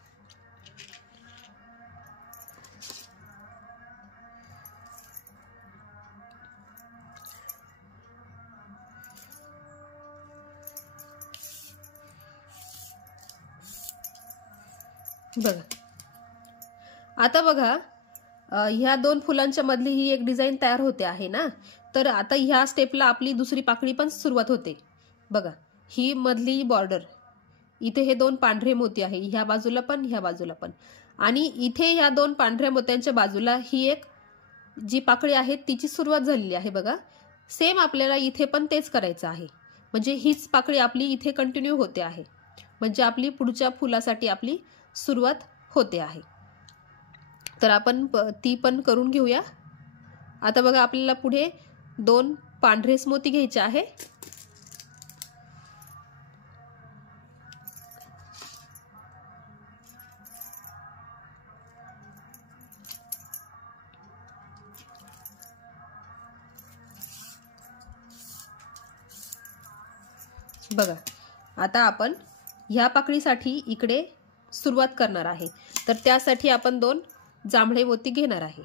बघा आता बघा ह्या 2 फुलांच्या मधली ही एक डिझाइन तयार होते आहे ना, तर आता ह्या स्टेपला आपली दुसरी पाकळी पण सुरुवात होते। बघा ही मधली बॉर्डर, इथे हे 2 पांढरे मोती आहे, ह्या बाजूला पण ह्या बाजूला पण, आणि इथे ह्या 2 पांढऱ्या मोत्यांच्या बाजूला ही एक जी पाकळी आहे तिची सुरुवात झालेली आहे। बघा सेम आपल्याला इथे पण तेच करायचं आहे, म्हणजे हीच पाकळी आपली इथे कंटिन्यू होते आहे, म्हणजे आपली पुढच्या फुलासाठी आपली सुरुवात होते आहे. तर आपण ती पण करून घेऊया. आता बघा आपल्याला पुढे 2 पांढरे मोती घ्यायचे आहे. बघा आता आपण ह्या पाकळीसाठी इकडे सुरुवात करणार आहे, तर त्यासाठी आपण 2 जांभळे मोती घेणार आहे.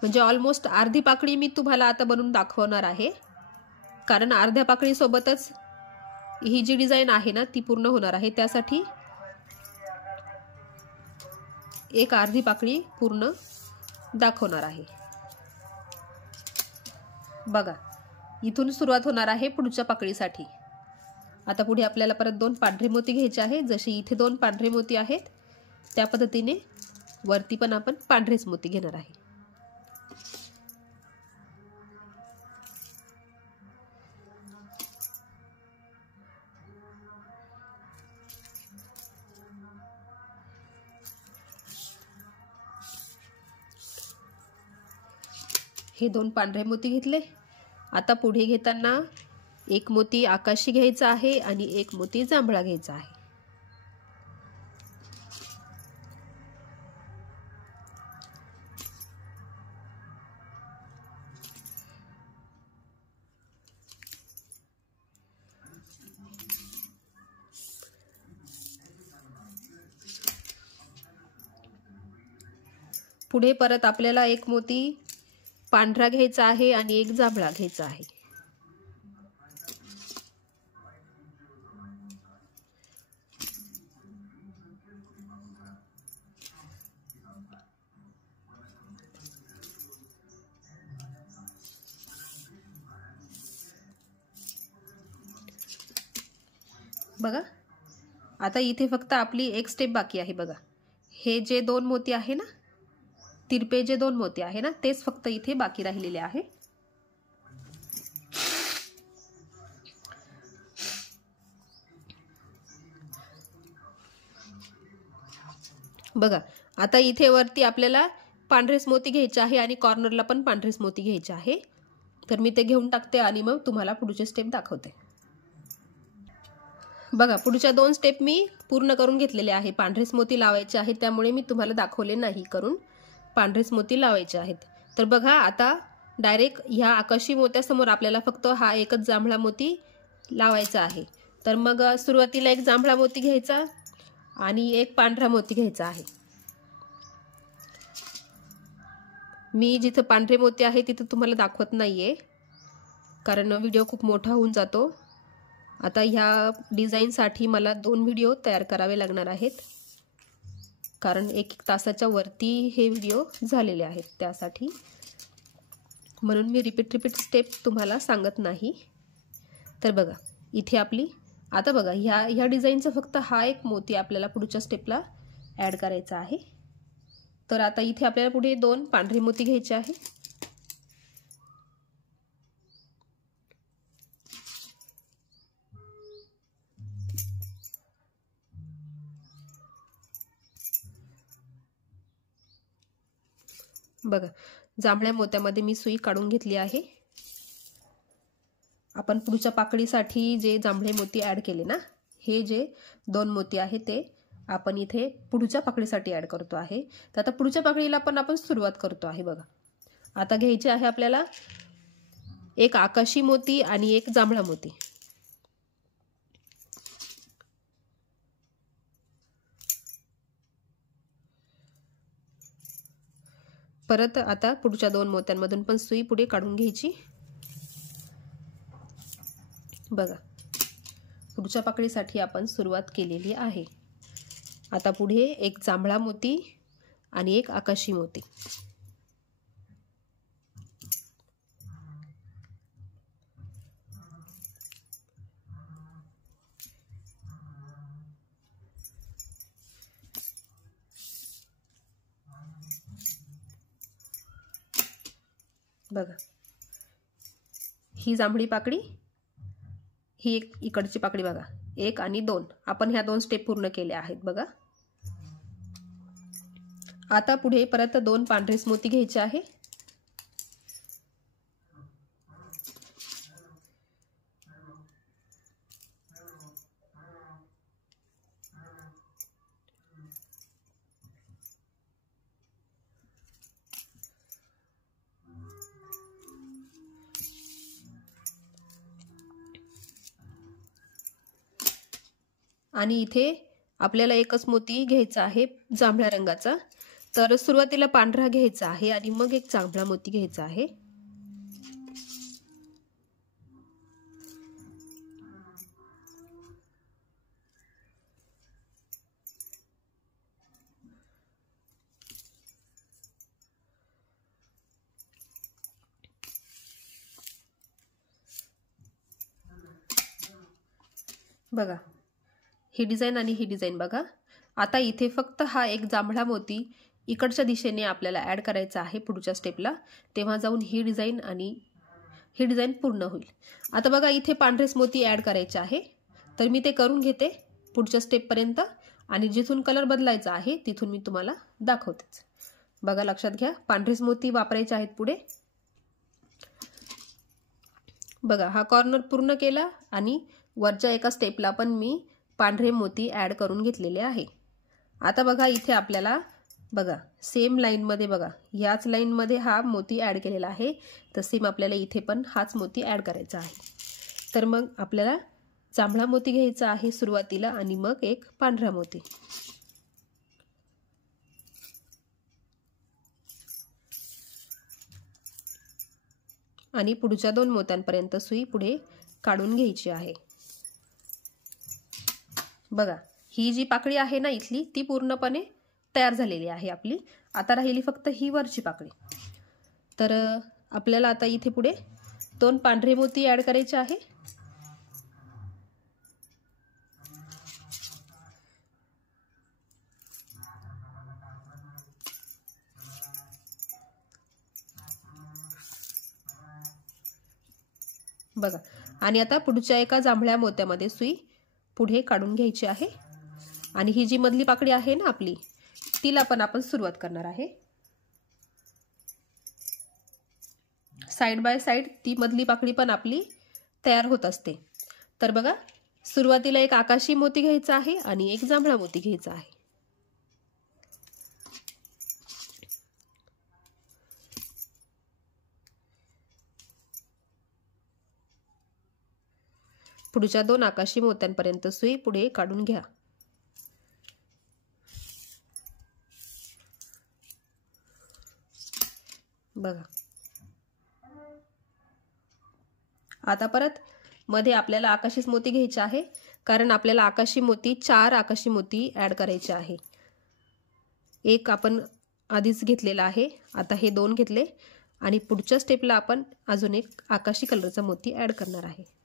म्हणजे ऑलमोस्ट अर्धी पाकळी मी तुम्हाला आता बनवून दाखवणार आहे, कारण अर्ध्या पाकळी सोबतच ही जी डिझाइन आहे ना ती पूर्ण होणार आहे. त्यासाठी एक अर्धी पाकळी पूर्ण दाखवणार आहे. बघा इथून सुरुवात होणार आहे पुढच्या पाकळीसाठी. आता पुढे आपल्याला परत 2 पांढरे मोती घ्यायचे आहेत. जसे इथे 2 पांढरे मोती आहेत त्या पद्धतीने वरती पण आपण पांढरेच मोती घेणार आहे. हे 2 पांढरे मोती घेतले. आता पुढे घेताना एक मोती आकाशी घ्यायचा आहे आणि एक मोती जांभळा घ्यायचा आहे. पुढे परत आपल्याला एक मोती पांढरा घ्यायचा आहे आणि एक जांभळा घ्यायचा आहे. बघा आता इथे फक्त आपली एक स्टेप बाकी आहे. बघा हे जे 2 मोती आहे ना, तिरपे जे 2 मोती आहे ना, तेच फक्त इथे बाकी राहिलेले आहे. बघा आता इथे वरती आपल्याला पांढरेच मोती घ्यायचे आहे आणि कॉर्नरला पण पांढरेच मोती घ्यायचे आहे. तर मी ते घेऊन टाकते आणि मग तुम्हाला पुढचे स्टेप दाखवते. बघा पुढच्या 2 स्टेप मी पूर्ण करून घेतलेले आहे. पांढरेच मोती लावायचे आहेत त्यामुळे मी तुम्हाला दाखवले नाही करून. पांढरेच मोती लावायचे आहेत. तर बघा आता डायरेक्ट ह्या आकाशी मोत्यासमोर आपल्याला फक्त हा एकच जांभळा मोती लावायचा आहे. तर मग सुरुवातीला एक जांभळा मोती घ्यायचा आणि एक पांढरा मोती घ्यायचा आहे. मी जिथे पांढरे मोती आहे तिथे तुम्हाला दाखवत नाहीये, कारण व्हिडिओ खूप मोठा होऊन जातो. आता ह्या डिझाईनसाठी मला 2 व्हिडिओ तयार करावे लागणार आहेत, कारण 1 तासाच्या वरती हे व्हिडिओ झालेले आहेत. त्यासाठी म्हणून मी रिपीट स्टेप तुम्हाला सांगत नाही. तर बघा इथे आपली आता बघा ह्या डिझाईनचा फक्त हा एक मोती आपल्याला पुढच्या स्टेपला ॲड करायचा आहे. तर आता इथे आपल्याला पुढे 2 पांढरे मोती घ्यायचे आहे. बघा जांभळ्या मोत्यामध्ये मी सुई काढून घेतली आहे. आपण पुढच्या पाकळीसाठी जे जांभळे मोती ॲड केले ना, हे जे 2 मोती आहे ते आपण इथे पुढच्या पाकळीसाठी ॲड करतो आहे. तर आता पुढच्या पाकळीला पण आपण सुरुवात करतो आहे. बघा आता घ्यायचे आहे आपल्याला एक आकाशी मोती आणि एक जांभळा मोती. परत आता पुढच्या 2 मोत्यांमधून पण सुई पुढे काढून घ्यायची. बघा पुढच्या पाकळीसाठी आपण सुरुवात केलेली आहे. आता पुढे एक जांभळा मोती आणि एक आकाशी मोती. बघा, ही जांभळी पाकळी, ही एक इकडची पाकळी बघा, 1 आणि 2 आपण ह्या 2 स्टेप पूर्ण केल्या आहेत बघा। आता पुढे परत 2 पांढरेच मोती घ्यायचे आहे। आणि इथे आपल्याला एकच मोती घ्यायचा आहे जांभळ्या रंगाचा। तर सुरुवातीला पांढरा घ्यायचा आहे आणि मग एक जांभळा मोती घ्यायचा आहे। बघा, ही डिझाइन आणि ही डिझाइन बघा। आता इथे फक्त हा एक जांभळा मोती इकडच्या दिशेने आपल्याला ऍड करायचा आहे पुढच्या स्टेपला, तेव्हा जाऊन ही डिझाइन आणि ही डिझाइन पूर्ण होईल। आता बघा, इथे पांढरेच मोती ऍड करायचे आहे, तर मी ते करून घेते पुढच्या स्टेप पर्यंत, आणि जिथून कलर बदलायचा आहे तिथून मी तुम्हाला दाखवतेच। बघा, लक्षात घ्या, पांढरेच मोती वापरायचे आहेत पुढे। बघा, हा कॉर्नर पूर्ण केला आणि वरच्या एका स्टेपला पण मी पांढरे मोती ऍड करून घेतलेले आहे। आता बघा, इथे आपल्याला बघा सेम लाईन मध्ये बघा, याच लाईन मध्ये हा मोती ऍड केलेला आहे, तर सेम आपल्याला इथे पण हाच मोती ऍड करायचा आहे। तर मग आपल्याला जांभळा मोती घ्यायचा आहे सुरुवातीला आणि मग एक पांढरा मोती। आणि पुढच्या 2 मोत्यांपर्यंत सुई पुढे काढून घ्यायची आहे। बघा, ही जी पाकळी आहे ना इथली, ती पूर्णपणे तयार झालेली आहे आपली। आता राहिली फक्त ही वरची पाकळी। तर आपल्याला आता इथे पुढे 2 पांढरे मोती ऍड करायचे आहे। बघा, आणि आता पुढच्या एका जांभळ्या मोत्यामध्ये सुई पुढे काढून घ्यायची आहे, आणि ही जी मधली पाकळी आहे ना आपली, तिला पण आपण सुरुवात करणार आहे। साइड बाय साइड ती मधली पाकळी पण आपली तयार होत असते। तर बघा, सुरुवातीला एक आकाशी मोती घ्यायचा आहे आणि एक जांभळा मोती घ्यायचा आहे। पुढच्या 2 आकाशी मोत्यांपर्यंत सुई पुढे काढून घ्या। बघा, आता परत मध्ये आपल्याला आकाशीच मोती घ्यायचे आहे, कारण आपल्याला आकाशी मोती 4 आकाशी मोती ऍड करायचे आहे। एक आपण आधीच घेतलेला आहे, आता हे 2 घेतले, आणि पुढच्या स्टेपला आपण अजून एक आकाशी कलरचा मोती ऍड करणार आहे।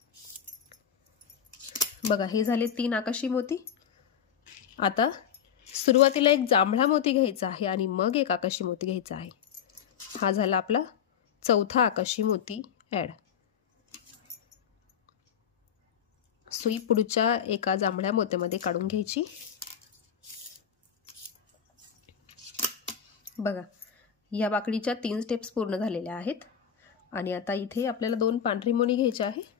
बघा, हे झाले 3 आकाशी मोती। आता सुरुवातीला एक जांभळा मोती घ्यायचा आहे आणि मग एक आकाशी मोती घ्यायचा आहे। हा झाला आपला 4था आकाशी मोती ऍड। सुई पुढच्या एका जांभळ्या मोत्यामध्ये काढून घ्यायची। बघा, या पाकळीच्या 3 स्टेप्स पूर्ण झालेल्या आहेत, आणि आता इथे आपल्याला 2 पांढरी मोनी घ्यायची आहे।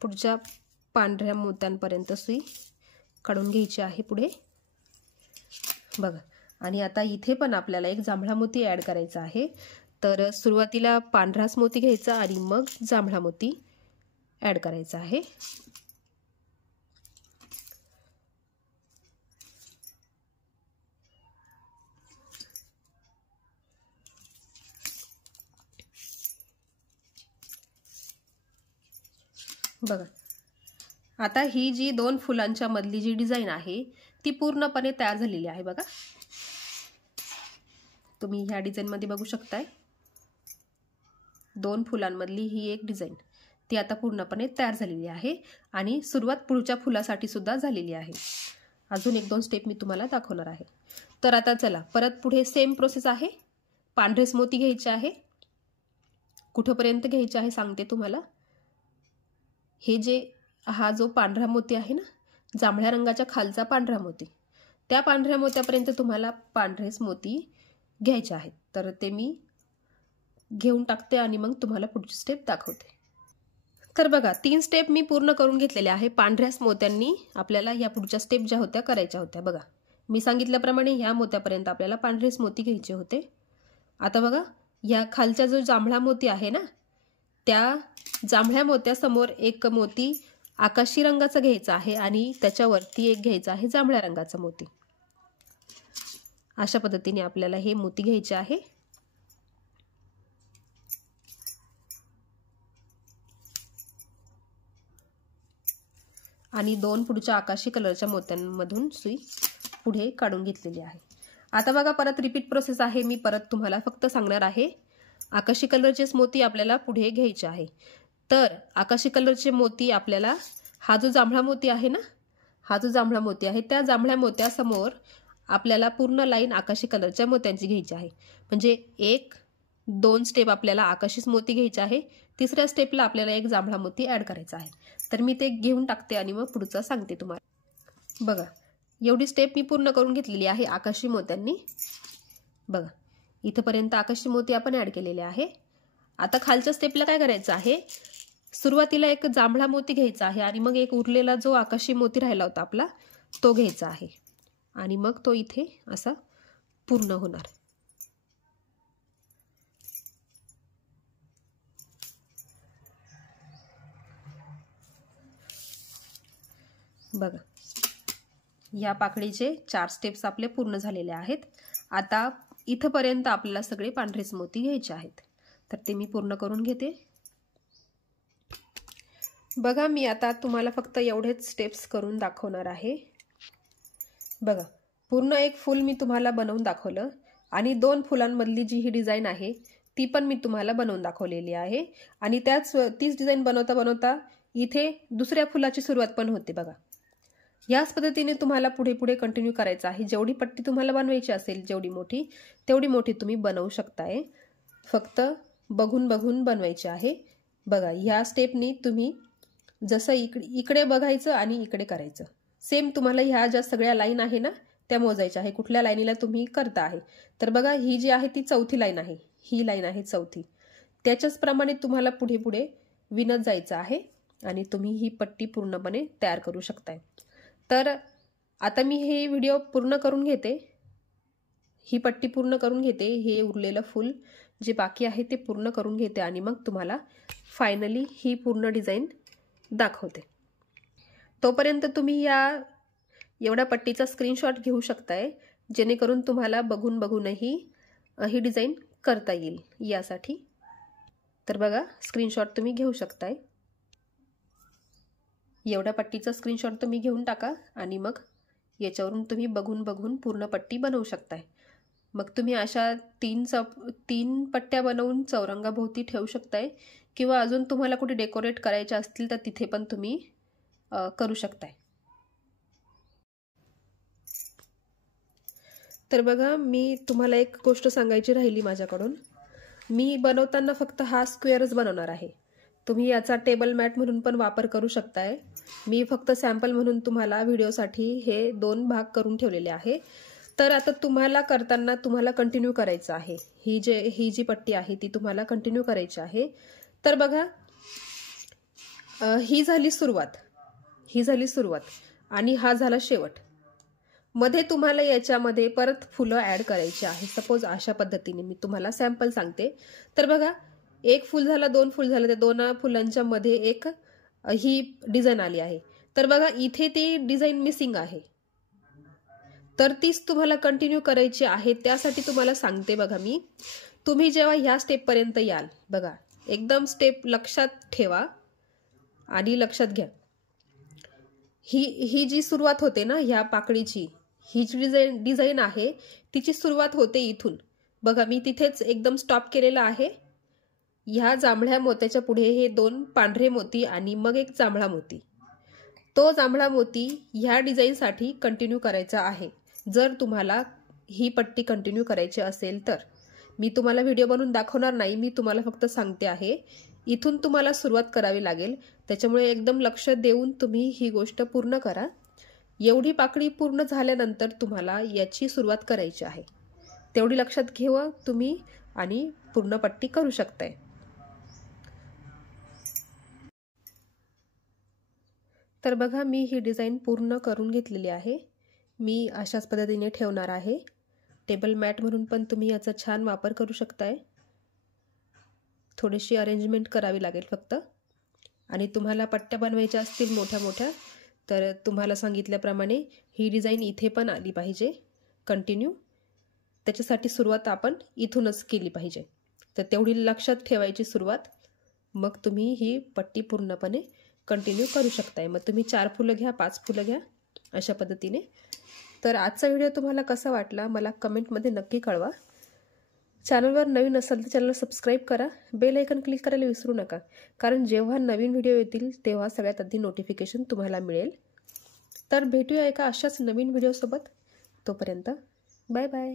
पुढच्या पांढऱ्या मोत्यांपर्यंत सुई काढून घ्यायची आहे पुढे। बघा, आणि आता इथे पण आपल्याला एक जांभळा मोती ऍड करायचा आहे। तर सुरुवातीला पांढराच मोती घ्यायचा आणि मग जांभळा मोती ऍड करायचा आहे। बघा, आता ही जी 2 फुलांच्या मधली जी डिझाइन आहे ती पूर्णपणे तयार झालेली आहे। बघा, तुम्ही ह्या डिझाइन मध्ये बघू शकताय, 2 फुलांमधली ही एक डिझाइन ती आता पूर्णपणे तयार झालेली आहे आणि सुरुवात पुढच्या फुलासाठी सुद्धा झालेली आहे. अजून 1-2 स्टेप मी तुम्हाला दाखवणार आहे. तर आता चला परत पुढे सेम प्रोसेस आहे. पांढरेच मोती घ्यायचे आहे. कुठपर्यंत घ्यायचे आहे सांगते तुम्हाला. हा जो पांढरा मोती आहे ना, जांभळ्या रंगाच्या खालचा पांढरा मोती, त्या पांढऱ्या मोत्यापर्यंत तुम्हाला पांढरेच मोती घ्यायचे आहेत. तर ते मी घेऊन टाकते आणि मग तुम्हाला पुढची स्टेप दाखवते. तर बघा 3 स्टेप मी पूर्ण करून घेतलेले आहे. पांढऱ्याच मोत्यांनी आपल्याला या पुढच्या स्टेप ज्या होत्या करायच्या होत्या. बघा मी सांगितल्याप्रमाणे ह्या मोत्यापर्यंत आपल्याला पांढरेच मोती घ्यायचे होते. आता बघा ह्या खालचा जो जांभळा मोती आहे ना, त्या जांभळ्या मोत्यासमोर एक मोती आकाशी रंगाचा घ्यायचा आहे आणि त्याच्यावरती एक घ्यायचा आहे जांभळ्या रंगाचा मोती. अशा पद्धतीने आपल्याला हे मोती घ्यायचे आहे. आणि 2 पुढच्या आकाशी कलरच्या मोत्यांमधून सुई पुढे काढून घेतलेली आहे. आता बघा परत रिपीट प्रोसेस आहे. मी परत तुम्हाला फक्त सांगणार आहे. आकाशी कलरचेच मोती आपल्याला पुढे घ्यायचे आहे. तर आकाशी कलरचे मोती आपल्याला हा जो जांभळा मोती आहे ना, हा जो जांभळा मोती आहे त्या जांभळ्या मोत्यासमोर आपल्याला पूर्ण लाईन आकाशी कलरच्या मोत्यांची घ्यायची आहे. म्हणजे 1-2 स्टेप आपल्याला आकाशीच मोती घ्यायचे आहे. तिसऱ्या स्टेपला आपल्याला एक जांभळा मोती ऍड करायचा आहे. तर मी ते घेऊन टाकते आणि मग पुढचं सांगते तुम्हाला. बघा एवढी स्टेप मी पूर्ण करून घेतलेली आहे आकाशी मोत्यांनी. बघा इथपर्यंत आकाशी मोती आपण ऍड केलेले आहे. आता खालच्या स्टेपला काय करायचं आहे, सुरुवातीला एक जांभळा मोती घ्यायचा आहे आणि मग एक उरलेला जो आकाशी मोती राहिला होता आपला तो घ्यायचा आहे आणि मग तो इथे असा पूर्ण होणार. बघा या पाकळीचे 4 स्टेप्स आपले पूर्ण झालेले आहेत. आता इथपर्यंत आपल्याला सगळे पांढरेच मोती घ्यायचे आहेत. तर ते मी पूर्ण करून घेते. बघा मी आता तुम्हाला फक्त एवढेच स्टेप्स करून दाखवणार आहे. बघा पूर्ण एक फूल मी तुम्हाला बनवून दाखवलं आणि 2 फुलांमधली जी ही डिझाईन आहे ती पण मी तुम्हाला बनवून दाखवलेली आहे. आणि तीच डिझाईन बनवता बनवता इथे दुसऱ्या फुलाची सुरुवात पण होते. बघा याच पद्धतीने तुम्हाला पुढे पुढे कंटिन्यू करायचं आहे. जेवढी पट्टी तुम्हाला बनवायची असेल जेवढी मोठी तेवढी मोठी तुम्ही बनवू शकताय. फक्त बघून बघून बनवायची आहे. बघा ह्या स्टेपनी तुम्ही जसं इकडे बघायचं आणि इकडे करायचं. सेम तुम्हाला ह्या ज्या सगळ्या लाईन आहे ना त्या मोजायच्या आहे. कुठल्या लाईनीला तुम्ही करता आहे. तर बघा ही जी आहे ती 4थी लाईन आहे. ही लाईन आहे 4थी. त्याच्याच प्रमाणे तुम्हाला पुढे पुढे विणत जायचं आहे आणि तुम्ही ही पट्टी पूर्णपणे तयार करू शकताय. तर आता मी हे व्हिडिओ पूर्ण करून घेते. ही पट्टी पूर्ण करून घेते. हे उरलेलं फूल जे बाकी आहे ते पूर्ण करून घेते आणि मग तुम्हाला फायनली ही पूर्ण डिझाईन दाखवते. तोपर्यंत तुम्ही एवढ्या पट्टीचा स्क्रीनशॉट घेऊ शकताय जेणेकरून तुम्हाला बघून बघूनही ही डिझाईन करता येईल यासाठी. तर बघा स्क्रीनशॉट तुम्ही घेऊ शकताय. एवढ्या पट्टीचा स्क्रीनशॉट तुम्ही घेऊन टाका आणि मग याच्यावरून तुम्ही बघून बघून पूर्ण पट्टी बनवू शकताय. मग तुम्ही अशा 3 पट्ट्या बनवून चौरंगाभोवती ठेवू शकताय किंवा अजून तुम्हाला कुठे डेकोरेट करायच्या असतील तर तिथे पण तुम्ही करू शकताय. तर बघा मी तुम्हाला एक गोष्ट सांगायची राहिली माझ्याकडून. मी बनवताना फक्त हा स्क्वेअरच बनवणार आहे. तुम्ही याचा टेबल मॅट म्हणून पण वापर करू शकताय. मी फक्त सॅम्पल म्हणून तुम्हाला व्हिडिओसाठी हे 2 भाग करून ठेवलेले आहे. तर आता तुम्हाला करताना तुम्हाला कंटिन्यू करायचं आहे. ही जी पट्टी आहे ती तुम्हाला कंटिन्यू करायची आहे. तर बघा ही झाली सुरुवात आणि हा झाला शेवट. मध्ये तुम्हाला याच्यामध्ये परत फुलं ऍड करायची आहे. सपोज अशा पद्धतीने मी तुम्हाला सॅम्पल सांगते. तर बघा 1 फूल झाला, 2 फूल झालं, त्या 2 फुलांच्या मध्ये एक ही डिझाईन आली आहे. तर बघा इथे ती डिझाईन मिसिंग आहे. तर तीच तुम्हाला कंटिन्यू करायची आहे. त्यासाठी तुम्हाला सांगते बघा मी, तुम्ही जेव्हा ह्या स्टेप पर्यंत याल, बघा एकदम स्टेप लक्षात ठेवा आणि लक्षात घ्या. ही जी सुरुवात होते ना ह्या पाकळीची, ही जी डिझाईन आहे तिची सुरुवात होते इथून. बघा मी तिथेच एकदम स्टॉप केलेला आहे ह्या जांभळ्या मोत्याच्या पुढे हे 2 पांढरे मोती आणि मग एक जांभळा मोती. तो जांभळा मोती ह्या डिझाईनसाठी कंटिन्यू करायचा आहे. जर तुम्हाला ही पट्टी कंटिन्यू करायची असेल तर. मी तुम्हाला व्हिडिओ बनवून दाखवणार नाही, मी तुम्हाला फक्त सांगते आहे. इथून तुम्हाला सुरुवात करावी लागेल, त्याच्यामुळे एकदम लक्ष देऊन तुम्ही ही गोष्ट पूर्ण करा. एवढी पाकळी पूर्ण झाल्यानंतर तुम्हाला याची सुरुवात करायची आहे. तेवढी लक्षात घेवा तुम्ही आणि पूर्ण पट्टी करू शकताय. तर बघा, मी ही डिझाईन पूर्ण करून घेतलेली आहे. मी अशाच पद्धतीने ठेवणार आहे. टेबल मॅट म्हणून पण तुम्ही याचा छान वापर करू शकताय. थोडीशी अरेंजमेंट करावी लागेल फक्त. आणि तुम्हाला पट्ट्या बनवायच्या असतील मोठ्या मोठ्या तर तुम्हाला सांगितल्याप्रमाणे ही डिझाईन इथे पण आली पाहिजे कंटिन्यू. त्याच्यासाठी सुरुवात आपण इथूनच केली पाहिजे. तर तेवढी लक्षात ठेवायची सुरुवात. मग तुम्ही ही पट्टी पूर्णपणे कंटिन्यू करू शकताय. मग तुम्ही 4 फुलं घ्या, 5 फुलं घ्या, अशा पद्धतीने. तर आजचा व्हिडिओ तुम्हाला कसा वाटला मला कमेंटमध्ये नक्की कळवा. चॅनलवर नवीन असाल तर चॅनल सबस्क्राईब करा. बेल आयकॉन क्लिक करायला विसरू नका, कारण जेव्हा नवीन व्हिडिओ येतील तेव्हा सगळ्यात आधी नोटिफिकेशन तुम्हाला मिळेल. तर भेटूया एका अशाच नवीन व्हिडिओसोबत. तोपर्यंत बाय बाय.